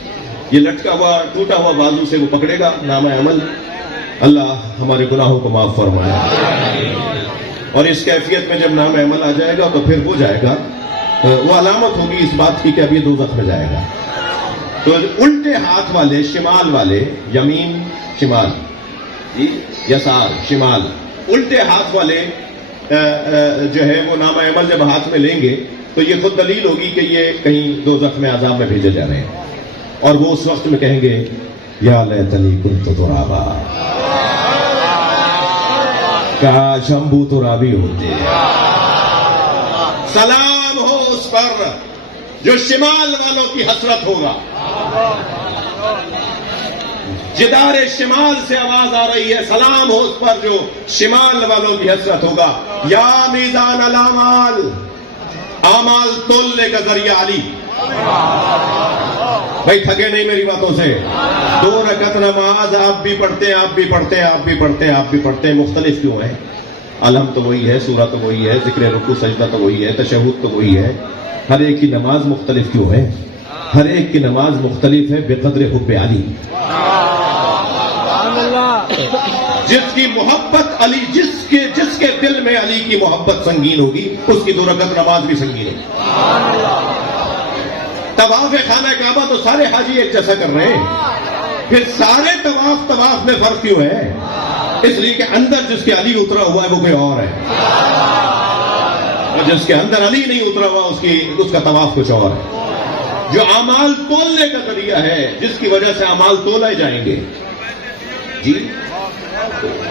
یہ لٹکا ہوا ٹوٹا ہوا بازو سے وہ پکڑے گا نامہ عمل. اللہ ہمارے گناہوں کو معاف فرمائے. اور اس کیفیت میں جب نامہ عمل آ جائے گا تو پھر ہو جائے گا، وہ علامت ہوگی اس بات کی کہ اب یہ دوزخ میں جائے گا. تو الٹے ہاتھ والے، شمال والے، یمین شمال، جی یسار شمال، الٹے ہاتھ والے جو ہے وہ نامہ عمل جب ہاتھ میں لیں گے تو یہ خود دلیل ہوگی کہ یہ کہیں دوزخ میں عذاب میں بھیجے جا رہے ہیں، اور وہ اس وقت میں کہیں گے یا لیتنی کنت ترابا، کاش ہم بو ترابی ہوتے۔ سلام ہو اس پر جو شمال والوں کی حسرت ہوگا۔ جدار شمال سے آواز آ رہی ہے، سلام ہو اس پر جو شمال والوں کی حسرت ہوگا۔ یا میزان الاعمال، اعمال تولنے کا ذریعہ علی۔ بھائی تھکے نہیں میری باتوں سے، 2 رکعت نماز آپ بھی پڑھتے ہیں، آپ بھی پڑھتے ہیں، آپ بھی پڑھتے ہیں، آپ بھی پڑھتے ہیں، مختلف کیوں ہیں؟ الحم تو وہی ہے، سورہ تو وہی ہے، ذکر رکوع سجدہ تو وہی ہے، تشہد تو وہی ہے، ہر ایک کی نماز مختلف کیوں ہے؟ ہر ایک کی نماز مختلف ہے بقدر حب علی۔ جس کی محبت علی، جس کے دل میں علی کی محبت سنگین ہوگی، اس کی 2 رکعت نماز بھی سنگین ہوگی۔ طواف خانہ کعبہ تو سارے حاجی ایک جیسا کر رہے ہیں، پھر سارے طواف میں فرق کیوں ہے؟ اس لیے کہ اندر جس کے علی اترا ہوا ہے وہ کوئی اور ہے، اور جس کے اندر علی نہیں اترا ہوا اس کا طواف کچھ اور ہے۔ جو اعمال تولنے کا ذریعہ ہے، جس کی وجہ سے اعمال تولے جائیں گے۔ جی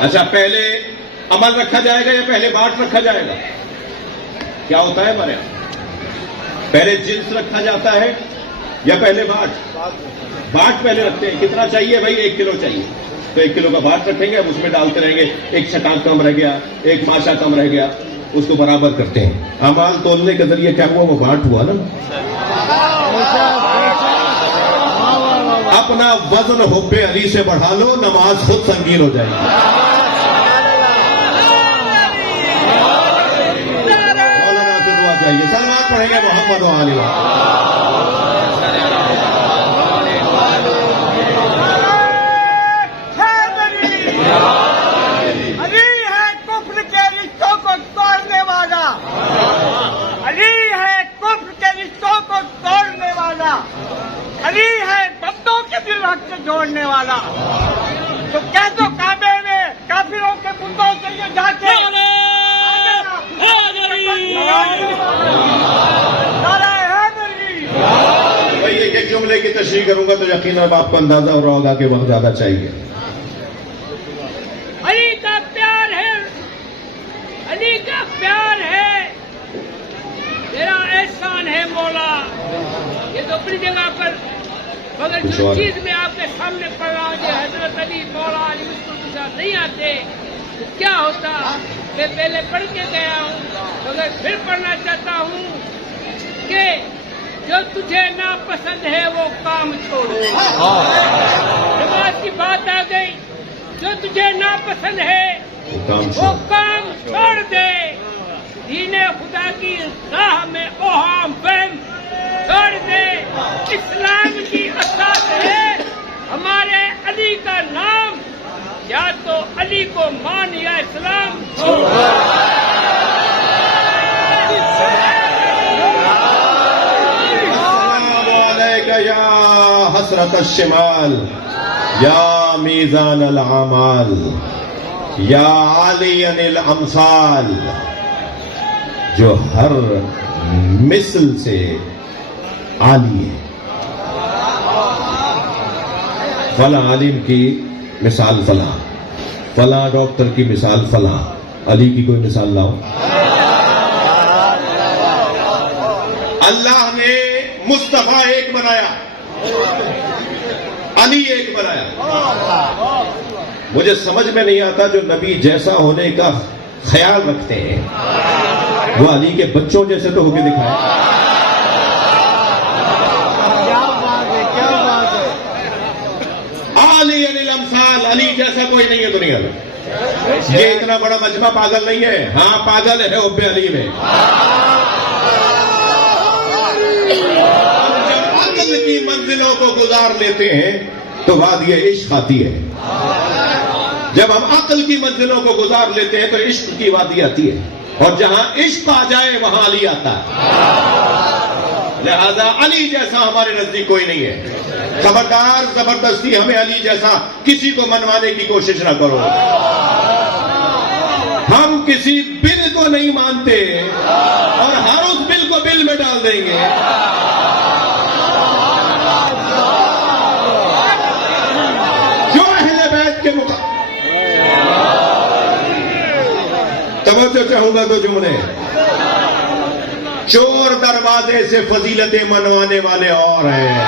اچھا، پہلے عمل رکھا جائے گا یا پہلے باٹ رکھا جائے گا؟ کیا ہوتا ہے ہمارے یہاں؟ پہلے جنس رکھا جاتا ہے یا پہلے باٹ؟ باٹ پہلے رکھتے ہیں۔ کتنا چاہیے بھائی؟ 1 کلو چاہیے، تو 1 کلو کا باٹ رکھیں گے، اب اس میں ڈالتے رہیں گے، 1 چٹان کم رہ گیا، 1 ماشا کم رہ گیا، اس کو برابر کرتے ہیں۔ اعمال تولنے کا ذریعہ کیا ہوا؟ وہ باٹ ہوا نا۔ اپنا وزن حب علی سے بڑھا لو، نماز خود سنگین ہو جائے گی۔ مولانا سے دعا چاہیے، سلوات پڑھیں گے محمد و آل علی ہے کفر کے رشتوں کو توڑنے والا، علی ہے کفر کے رشتوں کو توڑنے والا، علی ہے بندوں کے دل حق سے جوڑنے والا۔ تو کہہ دو کعبے میں کافروں کے بتوں سے یہ جا کے بھائی ایک جملے کی تشریح کروں گا تو یقیناً آپ کو اندازہ ہو رہا ہوگا کہ وقت زیادہ چاہیے۔ علی کا پیار ہے، علی کا پیار ہے، تیرا احسان ہے مولا۔ یہ تو اپنی جگہ پر، مگر جو چیز میں آپ کے سامنے پڑھ رہا ہوں، حضرت علی مولا علی مصطفیٰ کے ساتھ نہیں آتے تو کیا ہوتا؟ میں پہلے پڑھ کے گیا ہوں، مگر پھر پڑھنا چاہتا ہوں کہ جو تجھے ناپسند ہے وہ کام چھوڑ۔ نماز کی بات آ گئی، جو تجھے ناپسند ہے وہ کام چھوڑ دے، دین خدا کی راہ میں اوہام فہم چھوڑ دے۔ اسلام کی اساس ہے ہمارے علی کا نام، یا تو علی کو مان یا اسلام چھوڑ۔ یا حسرت الشمال، یا میزان الاعمال، یا عالی الامثال، جو ہر مثل سے عالی ہے۔ فلاں عالم کی مثال فلاں، فلاں ڈاکٹر کی مثال فلاں، علی کی کوئی مثال لاؤ۔ اللہ نے مصطفیٰ ایک بنایا، علی ایک بنایا۔ مجھے سمجھ میں نہیں آتا جو نبی جیسا ہونے کا خیال رکھتے ہیں وہ علی کے بچوں جیسے تو ہو کے دکھائے۔ علی الامثال، علی جیسا کوئی نہیں ہے دنیا میں۔ یہ اتنا بڑا مجمع پاگل نہیں ہے، ہاں پاگل ہے حب علی میں۔ عقل کی منزلوں کو گزار لیتے ہیں تو وادی عشق آتی ہے۔ جب ہم عقل کی منزلوں کو گزار لیتے ہیں تو عشق کی وادی آتی ہے، اور جہاں عشق آ جائے وہاں علی آتا ہے۔ لہذا علی جیسا ہمارے نزدیک کوئی نہیں ہے. خبردار زبردستی ہمیں علی جیسا کسی کو منوانے کی کوشش نہ کرو. ہم کسی بل کو نہیں مانتے اور ہر اس بل کو بل میں ڈال دیں گے. جو اہل بیت کے توجہ چاہوں گا تو جملے چور دروازے سے فضیلتیں منوانے والے اور ہیں.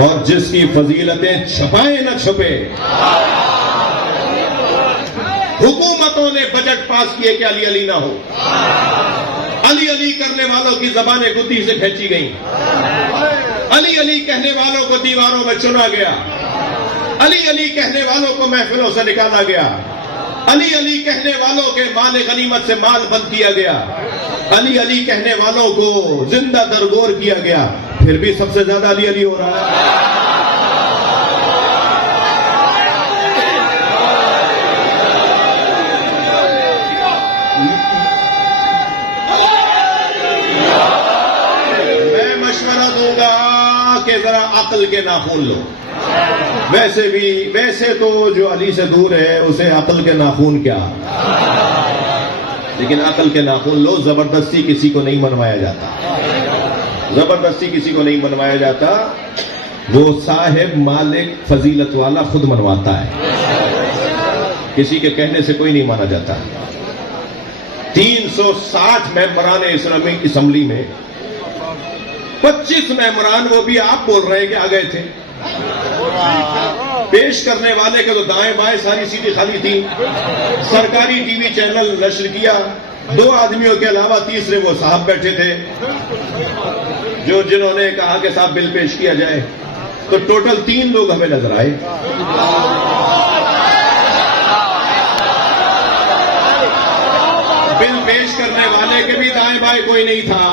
اور جس کی فضیلتیں چھپائے نہ چھپے. حکومتوں نے بجٹ پاس کیے کہ علی علی نہ ہو. علی علی کرنے والوں کی زبانیں گدی سے کھینچی گئیں. علی علی کہنے والوں کو دیواروں میں چنا گیا. علی علی کہنے والوں کو محفلوں سے نکالا گیا. علی علی کہنے والوں کے مال غنیمت سے مال بند کیا گیا. علی علی کہنے والوں کو زندہ درگور کیا گیا. پھر بھی سب سے زیادہ علی علی ہو رہا ہے. میں مشورہ دوں گا کہ ذرا عقل کے ناخن لو. ویسے تو جو علی سے دور ہے اسے عقل کے ناخن کیا، لیکن عقل کے ناخن لو. زبردستی کسی کو نہیں منوایا جاتا. زبردستی کسی کو نہیں منوایا جاتا. وہ صاحب مالک فضیلت والا خود منواتا ہے. کسی کے کہنے سے کوئی نہیں مانا جاتا. 360 ممبران اسلامی اسمبلی میں 25 ممبران وہ بھی آپ بول رہے ہیں کہ آ گئے تھے. پیش کرنے والے کے تو دائیں بائیں ساری سیٹیں خالی تھیں. سرکاری ٹی وی چینل نشر کیا. 2 آدمیوں کے علاوہ تیسرے وہ صاحب بیٹھے تھے جنہوں نے کہا کہ صاحب بل پیش کیا جائے. تو ٹوٹل 3 لوگ ہمیں نظر آئے. بل پیش کرنے والے کے بھی دائیں بائیں کوئی نہیں تھا.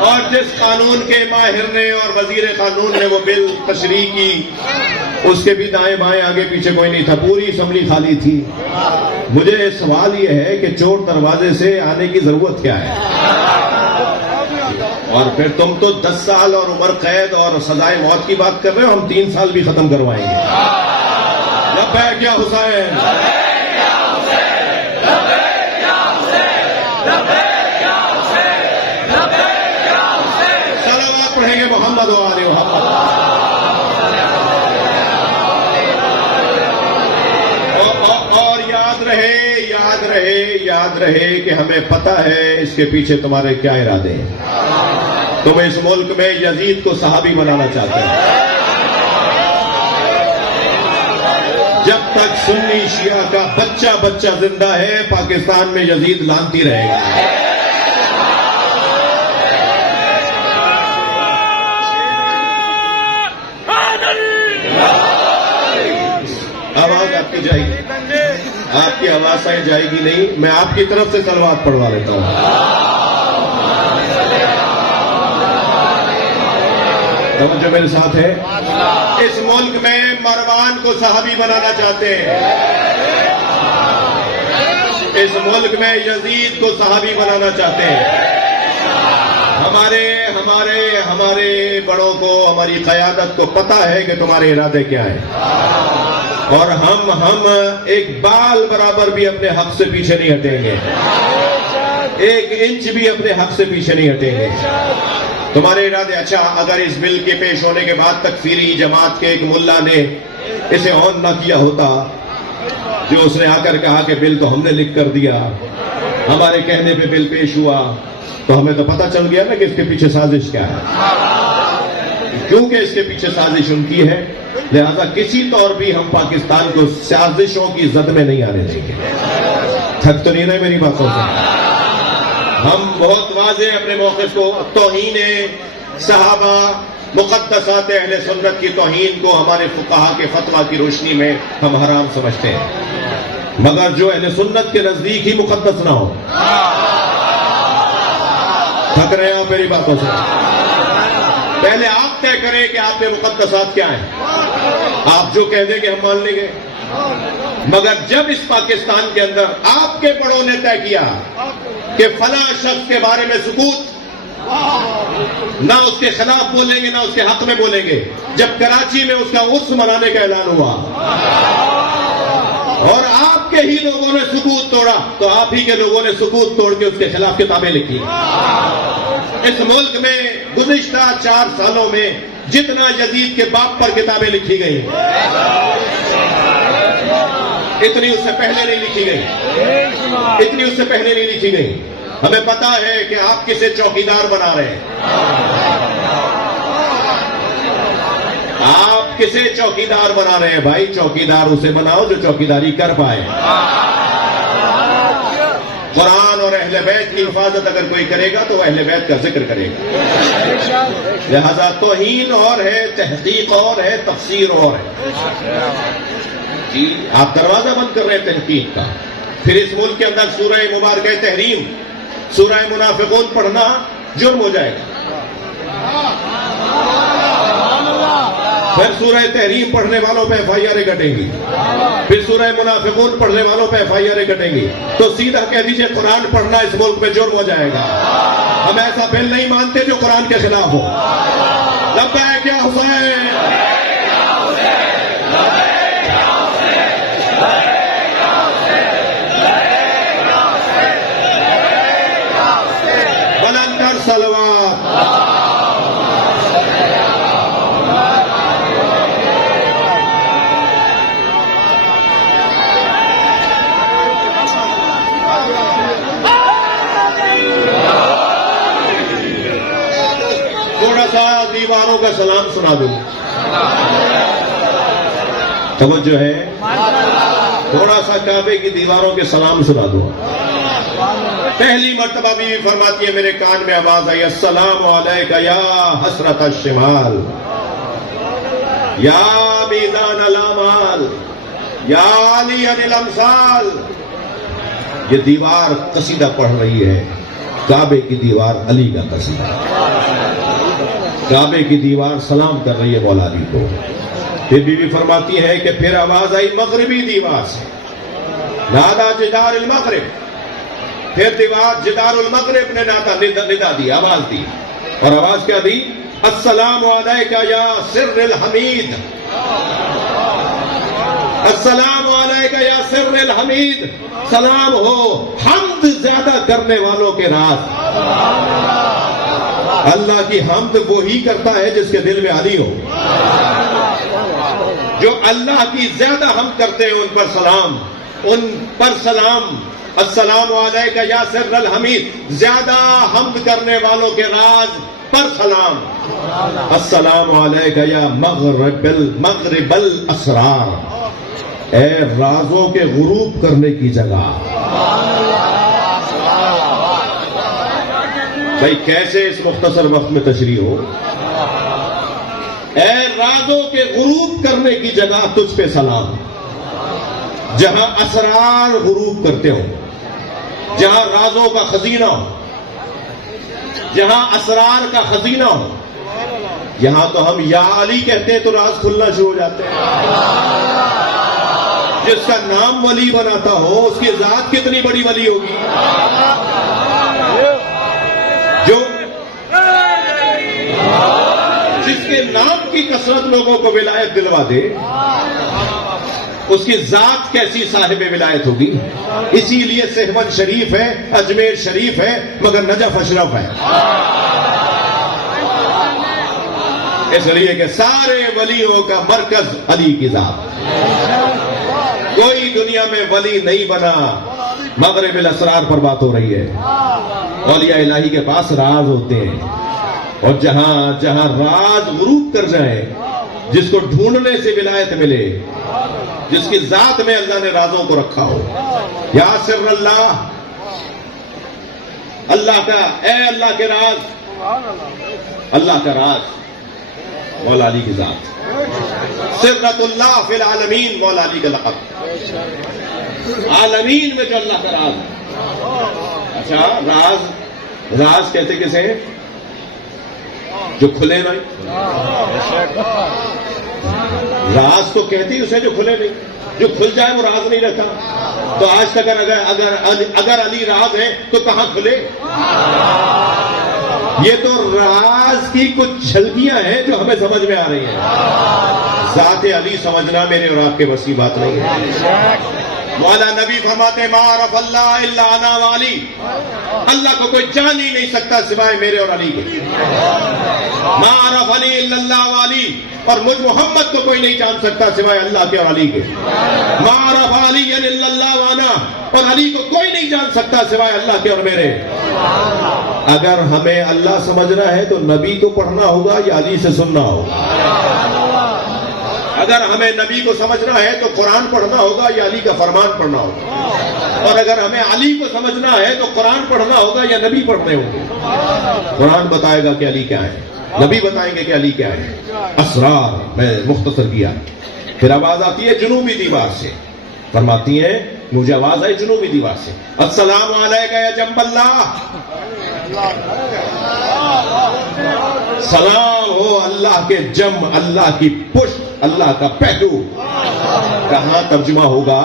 اور جس قانون کے ماہر نے اور وزیر قانون نے وہ بل تشریح کی اس کے بھی دائیں بائیں آگے پیچھے کوئی نہیں تھا. پوری اسمبلی خالی تھی. مجھے سوال یہ ہے کہ چور دروازے سے آنے کی ضرورت کیا ہے؟ اور پھر تم تو 10 سال اور عمر قید اور سزائے موت کی بات کر رہے ہو. ہم 3 سال بھی ختم کروائیں گے. لبیک یا حسین، صلوات پڑھیں گے محمد و آل محمد. اور یاد رہے کہ ہمیں پتہ ہے اس کے پیچھے تمہارے کیا ارادے ہیں. تم اس ملک میں یزید کو صحابی بنانا چاہتے ہیں. جب تک سنی شیعہ کا بچہ زندہ ہے پاکستان میں یزید لانتی رہے گا. آواز آپ کی جائے گی، آپ کی آواز آئے جائے گی نہیں. میں آپ کی طرف سے صلوات پڑھوا لیتا ہوں. توجہ میرے ساتھ ہے. اس ملک میں مروان کو صحابی بنانا چاہتے ہیں. اس ملک میں یزید کو صحابی بنانا چاہتے ہیں. ہمارے بڑوں کو، ہماری قیادت کو پتہ ہے کہ تمہارے ارادے کیا ہیں. اور ہم ایک بال برابر بھی اپنے حق سے پیچھے نہیں ہٹیں گے. 1 انچ بھی اپنے حق سے پیچھے نہیں ہٹیں گے. تمہارے ارادے اچھا اگر اس بل کے پیش ہونے کے بعد تکفیری جماعت کے ایک ملا نے اسے آن نہ کیا ہوتا، جو اس نے آ کر کہا کہ بل تو ہم نے لکھ کر دیا، ہمارے کہنے پہ بل پیش ہوا، تو ہمیں تو پتہ چل گیا نا کہ اس کے پیچھے سازش کیا ہے. کیونکہ اس کے پیچھے سازش ان کی ہے، لہذا کسی طور بھی ہم پاکستان کو سازشوں کی زد میں نہیں آنے دیں گے. تھک تو نہیں رہے میری باتوں سے؟ ہم بہت واضح اپنے موقف کو، توہین صحابہ، مقدسات اہل سنت کی توہین کو ہمارے فقہا کے فتویٰ کی روشنی میں ہم حرام سمجھتے ہیں، مگر جو اہل سنت کے نزدیک ہی مقدس نہ ہو. تھک رہے ہیں میری باتوں سے؟ پہلے آپ طے کریں کہ آپ کے مقدسات کیا ہیں. آپ جو کہہ دیں کہ ہم مان لیں گے. مگر جب اس پاکستان کے اندر آپ کے بڑوں نے طے کیا کہ فلاں شخص کے بارے میں سکوت، نہ اس کے خلاف بولیں گے نہ اس کے حق میں بولیں گے، جب کراچی میں اس کا عرس منانے کا اعلان ہوا اور آپ کے ہی لوگوں نے سکوت توڑا، تو آپ ہی کے لوگوں نے سکوت توڑ کے اس کے خلاف کتابیں لکھی۔ اس ملک میں گزشتہ 4 سالوں میں جتنا یزید کے باپ پر کتابیں لکھی گئی اتنی اس سے پہلے نہیں لکھی گئی، اتنی اس سے پہلے نہیں لکھی گئی۔ ہمیں پتا ہے کہ آپ کسے چوکیدار بنا رہے ہیں، آپ کسے چوکیدار بنا رہے ہیں؟ بھائی چوکیدار اسے بناؤ جو چوکیداری کر پائے۔ قرآن اور اہل بیت کی حفاظت اگر کوئی کرے گا تو وہ اہل بیت کا ذکر کرے گا۔ لہذا توہین اور ہے، تحقیق اور ہے، تفسیر اور ہے۔ جی آپ دروازہ بند کر رہے ہیں تحقیق کا۔ پھر اس ملک کے اندر سورہ مبارکہ تحریم، سورہ منافقون پڑھنا جرم ہو جائے گا۔ پھر سورہ تحریم پڑھنے والوں پہ ایف آئی آریں کٹیں گی، پھر سورہ منافقون پڑھنے والوں پہ ایف آئی آریں کٹیں گی، تو سیدھا کہہ دیجئے قرآن پڑھنا اس ملک میں جرم ہو جائے گا۔ ہم ایسا بل نہیں مانتے جو قرآن کے خلاف ہو۔ لبیک یا حسین، بلند کر صلوات۔ تھوڑا سا دیواروں کا سلام سنا دوں، توجہ ہے، تھوڑا سا کعبے کی دیواروں کے سلام سنا دوں۔ پہلی مرتبہ بھی فرماتی ہے، میرے کان میں آواز آئی، السلام علیکہ یا حسرت الشمال، یا میزان الامال، یا علی الامثال۔ یہ دیوار قصیدہ پڑھ رہی ہے، کعبے کی دیوار علی کا قصیدہ، کعبے کی دیوار سلام کر رہی ہے مولا علی کو۔ پھر بی بی فرماتی ہے کہ پھر آواز آئی مغربی دیوار سے، نادا جدار المغرب، پھر دیوار جدار المغرب نے ندا دی، آواز دی، اور آواز کیا دی؟ السلام علیکہ یا سر الحمید، السلام علیکہ یا سر الحمید، سلام ہو حمد زیادہ کرنے والوں کے راز۔ اللہ کی حمد وہی کرتا ہے جس کے دل میں علی ہو۔ جو اللہ کی زیادہ حمد کرتے ہیں ان پر سلام، ان پر سلام۔ السلام علیکہ یا سر الحمید، زیادہ حمد کرنے والوں کے راز پر سلام۔ السلام علیکہ یا مغرب الاسرار، اے رازوں کے غروب کرنے کی جگہ۔ بھائی کیسے اس مختصر وقت میں تشریح ہو؟ اے رازوں کے غروب کرنے کی جگہ تجھ پہ سلام، جہاں اسرار غروب کرتے ہو، جہاں رازوں کا خزینہ ہو، جہاں اسرار کا خزینہ ہو، یہاں تو ہم یا علی کہتے ہیں تو راز کھلنا شروع ہو جاتے ہیں۔ جس کا نام ولی بناتا ہو اس کی ذات کتنی بڑی ولی ہوگی؟ جو جس کے نام کی کثرت لوگوں کو ولایت دلوا دے اس کی ذات کیسی صاحب ولایت ہوگی؟ اسی لیے سہون شریف ہے، اجمیر شریف ہے، مگر نجف اشرف ہے، اس لیے کہ سارے ولیوں کا مرکز علی کی ذات۔ کوئی دنیا میں ولی نہیں بنا۔ مغرب الاسرار پر بات ہو رہی ہے، اولیاء الہی کے پاس راز ہوتے ہیں، اور جہاں جہاں راز غروب کر جائے، جس کو ڈھونڈنے سے ولایت ملے، جس کی ذات میں اللہ نے رازوں کو رکھا ہو۔ یا سر اللہ، اللہ کا، اے اللہ کے راز، اللہ کا راز مولا علی کی ذات۔ سرت اللہ فی العالمین، مولا علی کا لقب، عالمین میں جو اللہ کا راز ہے۔ اچھا راز کہتے کسے ہیں؟ جو کھلے نہیں۔ راز تو کہتی اسے جو کھلے نہیں۔ جو کھل جائے وہ راز نہیں رکھا. تو آج تک اگر علی راز ہے تو کہاں کھلے؟ یہ تو راز کی کچھ جھلکیاں ہیں جو ہمیں سمجھ میں آ رہی ہیں. ذات علی سمجھنا میرے اور آپ کے بس کی بات نہیں ہے. مولا نبی فرماتے ما عرف اللہ الا انا والی، اللہ کو کوئی جان ہی نہیں سکتا سوائے میرے اور علی کے. ما عرف علی الا اللہ والی، اور مجھ محمد کو کوئی نہیں جان سکتا سوائے اللہ کے اور علی کے. ما عرف علی الا اللہ وانا، اور علی کو کوئی نہیں جان سکتا سوائے اللہ کے اور میرے. اگر ہمیں اللہ سمجھنا ہے تو نبی کو پڑھنا ہوگا یا علی سے سننا ہوگا. اگر ہمیں نبی کو سمجھنا ہے تو قرآن پڑھنا ہوگا یا علی کا فرمان پڑھنا ہوگا. اور اگر ہمیں علی کو سمجھنا ہے تو قرآن پڑھنا ہوگا یا نبی پڑھنے ہوں گے. قرآن بتائے گا کہ علی کیا ہے، نبی بتائیں گے کہ علی کیا ہے. اسرار میں مختصر کیا. پھر آواز آتی ہے جنوبی دیوار سے، فرماتی ہیں مجھے آواز آئی جنوبی دیوار سے، السلام علیکہ یا جنب اللہ، سلام ہو اللہ کے جم، اللہ کی پشت، اللہ کا پہلو. کہاں ترجمہ ہوگا؟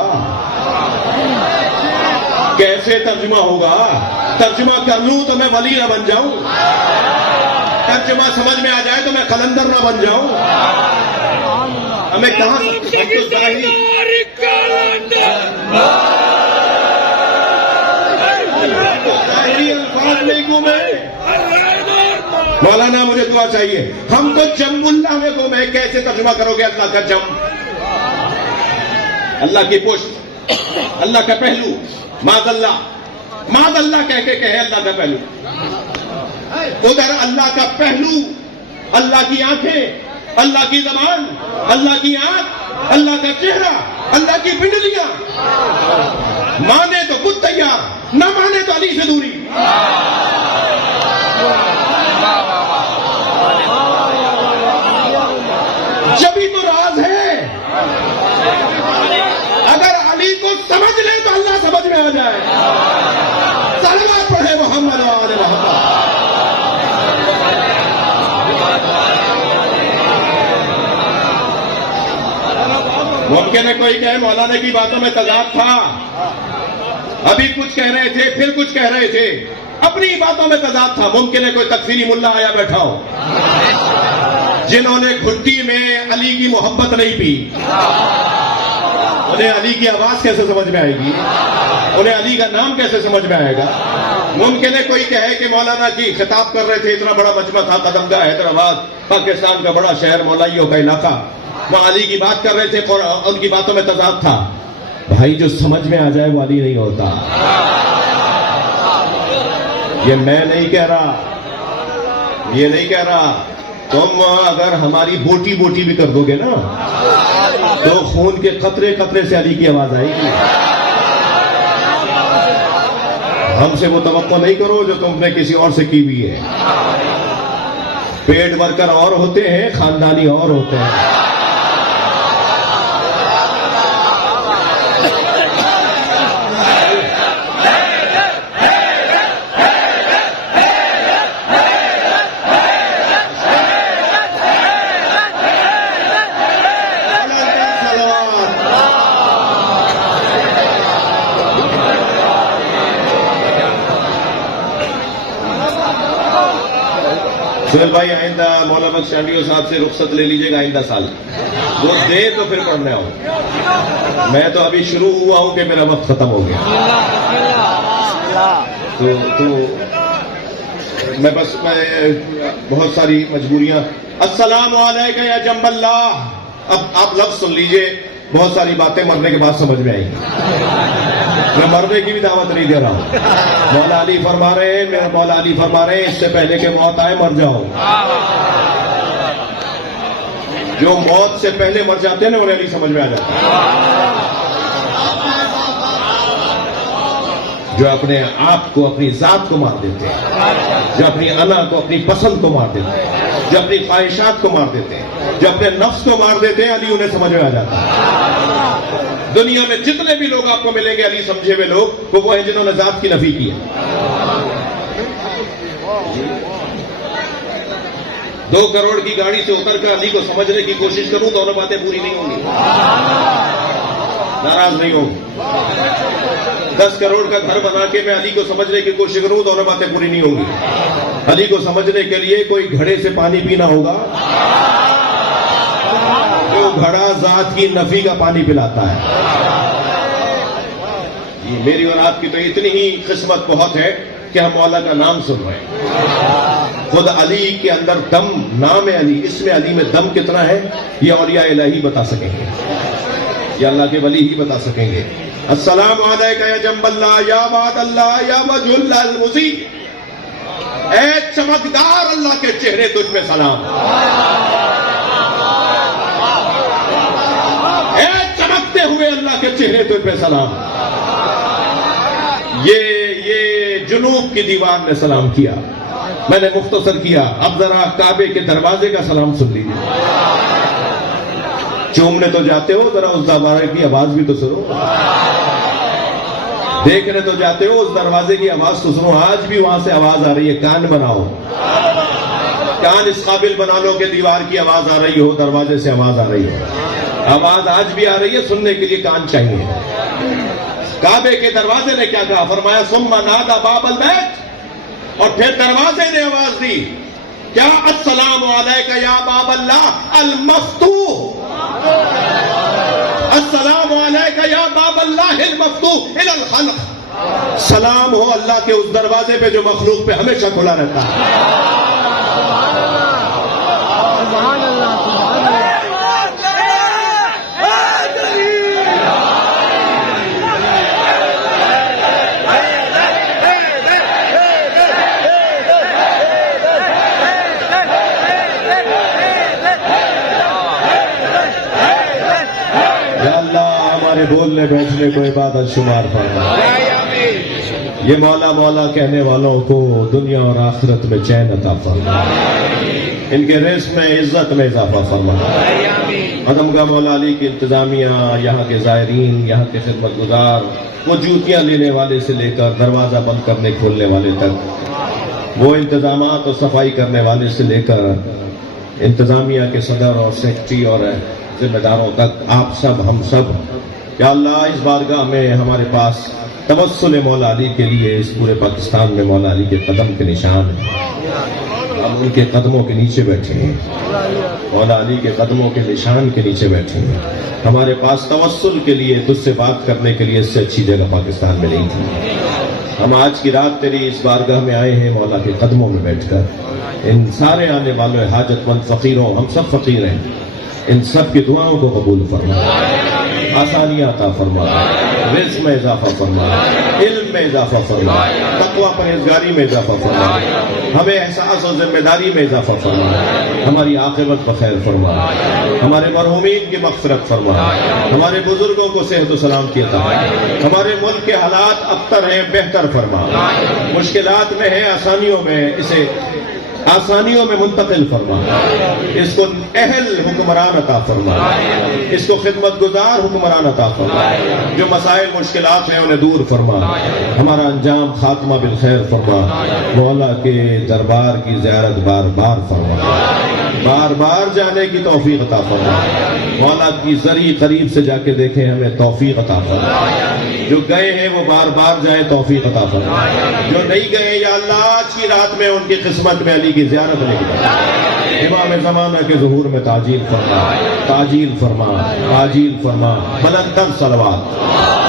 کیسے ترجمہ ہوگا؟ ترجمہ کر لوں تو میں ولی نہ بن جاؤں، ترجمہ سمجھ میں آ جائے تو میں قلندر نہ بن جاؤں. ہمیں کہاں الفاظ نہیں گھومے. مولانا مجھے دعا چاہیے. ہم تو جم اللہ میں گھومے. کیسے ترجمہ کرو گے اللہ کا جم؟ اللہ کی پشت، اللہ کا پہلو. ماذ اللہ کہہ کے کہے اللہ کا پہلو. ادھر اللہ کا پہلو، اللہ کی آنکھیں، اللہ کی زبان، اللہ کی آنکھ، اللہ کا چہرہ، اللہ کی پنڈلیاں. مانے تو خود تیار، نہ مانے تو علی سے دوری. جبھی تو راز ہے. اگر علی کو سمجھ لیں تو اللہ سمجھ میں آ جائے. صلوات پڑھے محمد و آل محمد. ممکن ہے کوئی کہے مولانا کی باتوں میں تضاد تھا، ابھی کچھ کہہ رہے تھے پھر کچھ کہہ رہے تھے، اپنی باتوں میں تضاد تھا. ممکن ہے کوئی تکفیری ملا آیا بیٹھا ہو جنہوں نے گھٹی میں علی کی محبت نہیں پی. انہیں علی کی آواز کیسے سمجھ میں آئے گی؟ انہیں علی کا نام کیسے سمجھ میں آئے گا؟ ممکن ہے کوئی کہے کہ مولانا کی خطاب کر رہے تھے، اتنا بڑا مجمع تھا قدمگاہ حیدرآباد، پاکستان کا بڑا شہر، مولائیوں کا علاقہ، وہ علی کی بات کر رہے تھے، ان کی باتوں میں تضاد تھا. بھائی جو سمجھ میں آ جائے وہ علی نہیں ہوتا. یہ میں نہیں کہہ رہا، یہ نہیں کہہ رہا. تم اگر ہماری بوٹی بوٹی بھی کر دو گے نا تو خون کے قطرے قطرے سے علی کی آواز آئے گی. ہم سے وہ توقع نہیں کرو جو تم نے کسی اور سے کی ہوئی ہے. پیڈ ورکر اور ہوتے ہیں، خاندانی اور ہوتے ہیں. سہیل بھائی آئندہ مولانا بخش شانڈیو صاحب سے رخصت لے لیجیے گا آئندہ سال. وہ دے تو پھر پڑھنے آؤں. میں تو ابھی شروع ہوا ہوں کہ میرا وقت ختم ہو گیا. تو میں بس بہت ساری مجبوریاں. السلام علیکم یا جنب اللہ. اب آپ لفظ سن لیجئے، بہت ساری باتیں مرنے کے بعد سمجھ میں آئیں گی. میں مرنے کی بھی دعوت نہیں دے رہا ہوں. مولا علی فرما رہے ہیں، میرے مولا علی فرما رہے ہیں اس سے پہلے کہ موت آئے مر جاؤ. جو موت سے پہلے مر جاتے ہیں نا انہیں نہیں سمجھ میں آ جاتا. جو اپنے آپ کو، اپنی ذات کو مار دیتے ہیں، جو اپنی انا کو، اپنی پسند کو مار دیتے ہیں، جو اپنی خواہشات کو مار دیتے ہیں، جو اپنے نفس کو مار دیتے ہیں، علی انہیں سمجھ میں آ جاتا ہے. دنیا میں جتنے بھی لوگ آپ کو ملیں گے علی سمجھے ہوئے لوگ، وہ ہیں جنہوں نے ذات کی نفی کی ہے. 2 کروڑ کی گاڑی سے اتر کر علی کو سمجھنے کی کوشش کروں، دونوں باتیں پوری نہیں ہوں گی. ناراض نہیں ہوں. 10 کروڑ کا گھر بنا کے میں علی کو سمجھنے کی کوشش کروں دونوں باتیں پوری نہیں ہوں گی. علی کو سمجھنے کے لیے کوئی گھڑے سے پانی پینا ہوگا جو گھڑا ذات کی نفی کا پانی پلاتا ہے. یہ میری اور آپ کی تو اتنی ہی قسمت بہت ہے کہ ہم مولا کا نام سن رہے ہیں. خود علی کے اندر دم، نام علی، اسم علی میں دم کتنا ہے یہ اولیاء الہی بتا سکیں گے، یہ اللہ کے ولی ہی بتا سکیں گے. السلام علیکہ یا جنب اللہ یا وعد اللہ یا وجہ اللہ المضیء، اے چمکدار اللہ کے چہرے تجھ پہ سلام، اے چمکتے ہوئے اللہ کے چہرے تجھ پہ سلام. یہ جنوب کی دیوار نے سلام کیا، میں نے مختصر کیا. اب ذرا کعبے کے دروازے کا سلام سن لیجیے. چومنے تو جاتے ہو، ذرا اس دروازے کی آواز بھی تو سنو. دیکھنے تو جاتے ہو، اس دروازے کی آواز تو سنو. آج بھی وہاں سے آواز آ رہی ہے، کان بناؤ، کان اس قابل بنا لو کہ دیوار کی آواز آ رہی ہو، دروازے سے آواز آ رہی ہو. آواز آج بھی آ رہی ہے، سننے کے لیے کان چاہیے. کعبے کے دروازے نے کیا کہا؟ فرمایا ثم نادى باب البيت، اور پھر دروازے نے آواز دی کیا؟ السلام علیکہ یا باب اللہ المفتوح، السلام علیکہ یا باب اللہ المفتوح الی الخلق. سلام ہو اللہ کے اس دروازے پہ جو مخلوق پہ ہمیشہ کھلا رہتا ہے. بولنے بیٹھنے کو عبادت شمار فرما. یہ مولا مولا کہنے والوں کو دنیا اور آخرت میں چین عطا فرما، ان کے رزق میں عزت میں اضافہ فرما. عدم کا مولا علی کی انتظامیہ، یہاں کے زائرین، یہاں کے خدمت گزار، وہ جوتیاں لینے والے سے لے کر دروازہ بند کرنے کھولنے والے تک، وہ انتظامات اور صفائی کرنے والے سے لے کر انتظامیہ کے صدر اور سیکرٹری اور ذمہ داروں تک، آپ سب ہم سب، یا اللہ اس بارگاہ میں ہمارے پاس توسل مولا علی کے لیے اس پورے پاکستان میں مولا علی کے قدم کے نشان ہیں. ہم ان کے قدموں کے نیچے بیٹھے ہیں، مولا علی کے قدموں کے نشان کے نیچے بیٹھے ہیں. ہمارے پاس توسل کے لیے، تجھ سے بات کرنے کے لیے اس سے اچھی جگہ پاکستان میں نہیں تھی. ہم آج کی رات تیری اس بارگاہ میں آئے ہیں مولا کے قدموں میں بیٹھ کر. ان سارے آنے والوں حاجت مند فقیروں، ہم سب فقیر ہیں، ان سب کی دعاؤں کو قبول فرما، آسانیاں عطا فرما، رزق میں اضافہ فرما، علم میں اضافہ فرما، تقویٰ پرہیزگاری میں اضافہ فرما، ہمیں احساس اور ذمہ داری میں اضافہ فرما، ہماری عاقبت بخیر فرما، ہمارے مرحومین کی مغفرت فرما، ہمارے بزرگوں کو صحت و سلامتی عطا، ہمارے ملک کے حالات ابتر ہیں بہتر فرما، مشکلات میں ہیں آسانیوں میں، اسے آسانیوں میں منتقل فرما، اس کو اہل حکمران عطا فرما، اس کو خدمت گزار حکمران عطا فرما، جو مسائل مشکلات ہیں انہیں دور فرما، ہمارا انجام خاتمہ بالخیر فرما. مولا کے دربار کی زیارت بار بار فرما، بار بار جانے کی توفیق عطا فرما. مولا کی ذریعہ قریب سے جا کے دیکھیں، ہمیں توفیق عطا فرما. جو گئے ہیں وہ بار بار جائیں، توفیق عطا فرما. جو نہیں گئے یا اللہ آج کی رات میں ان کی قسمت میں علی کی زیارت لے کے امام زمانہ کے ظہور میں تعجیل فرما، تعجیل فرما، تعجیل فرما. بلند تر صلوات.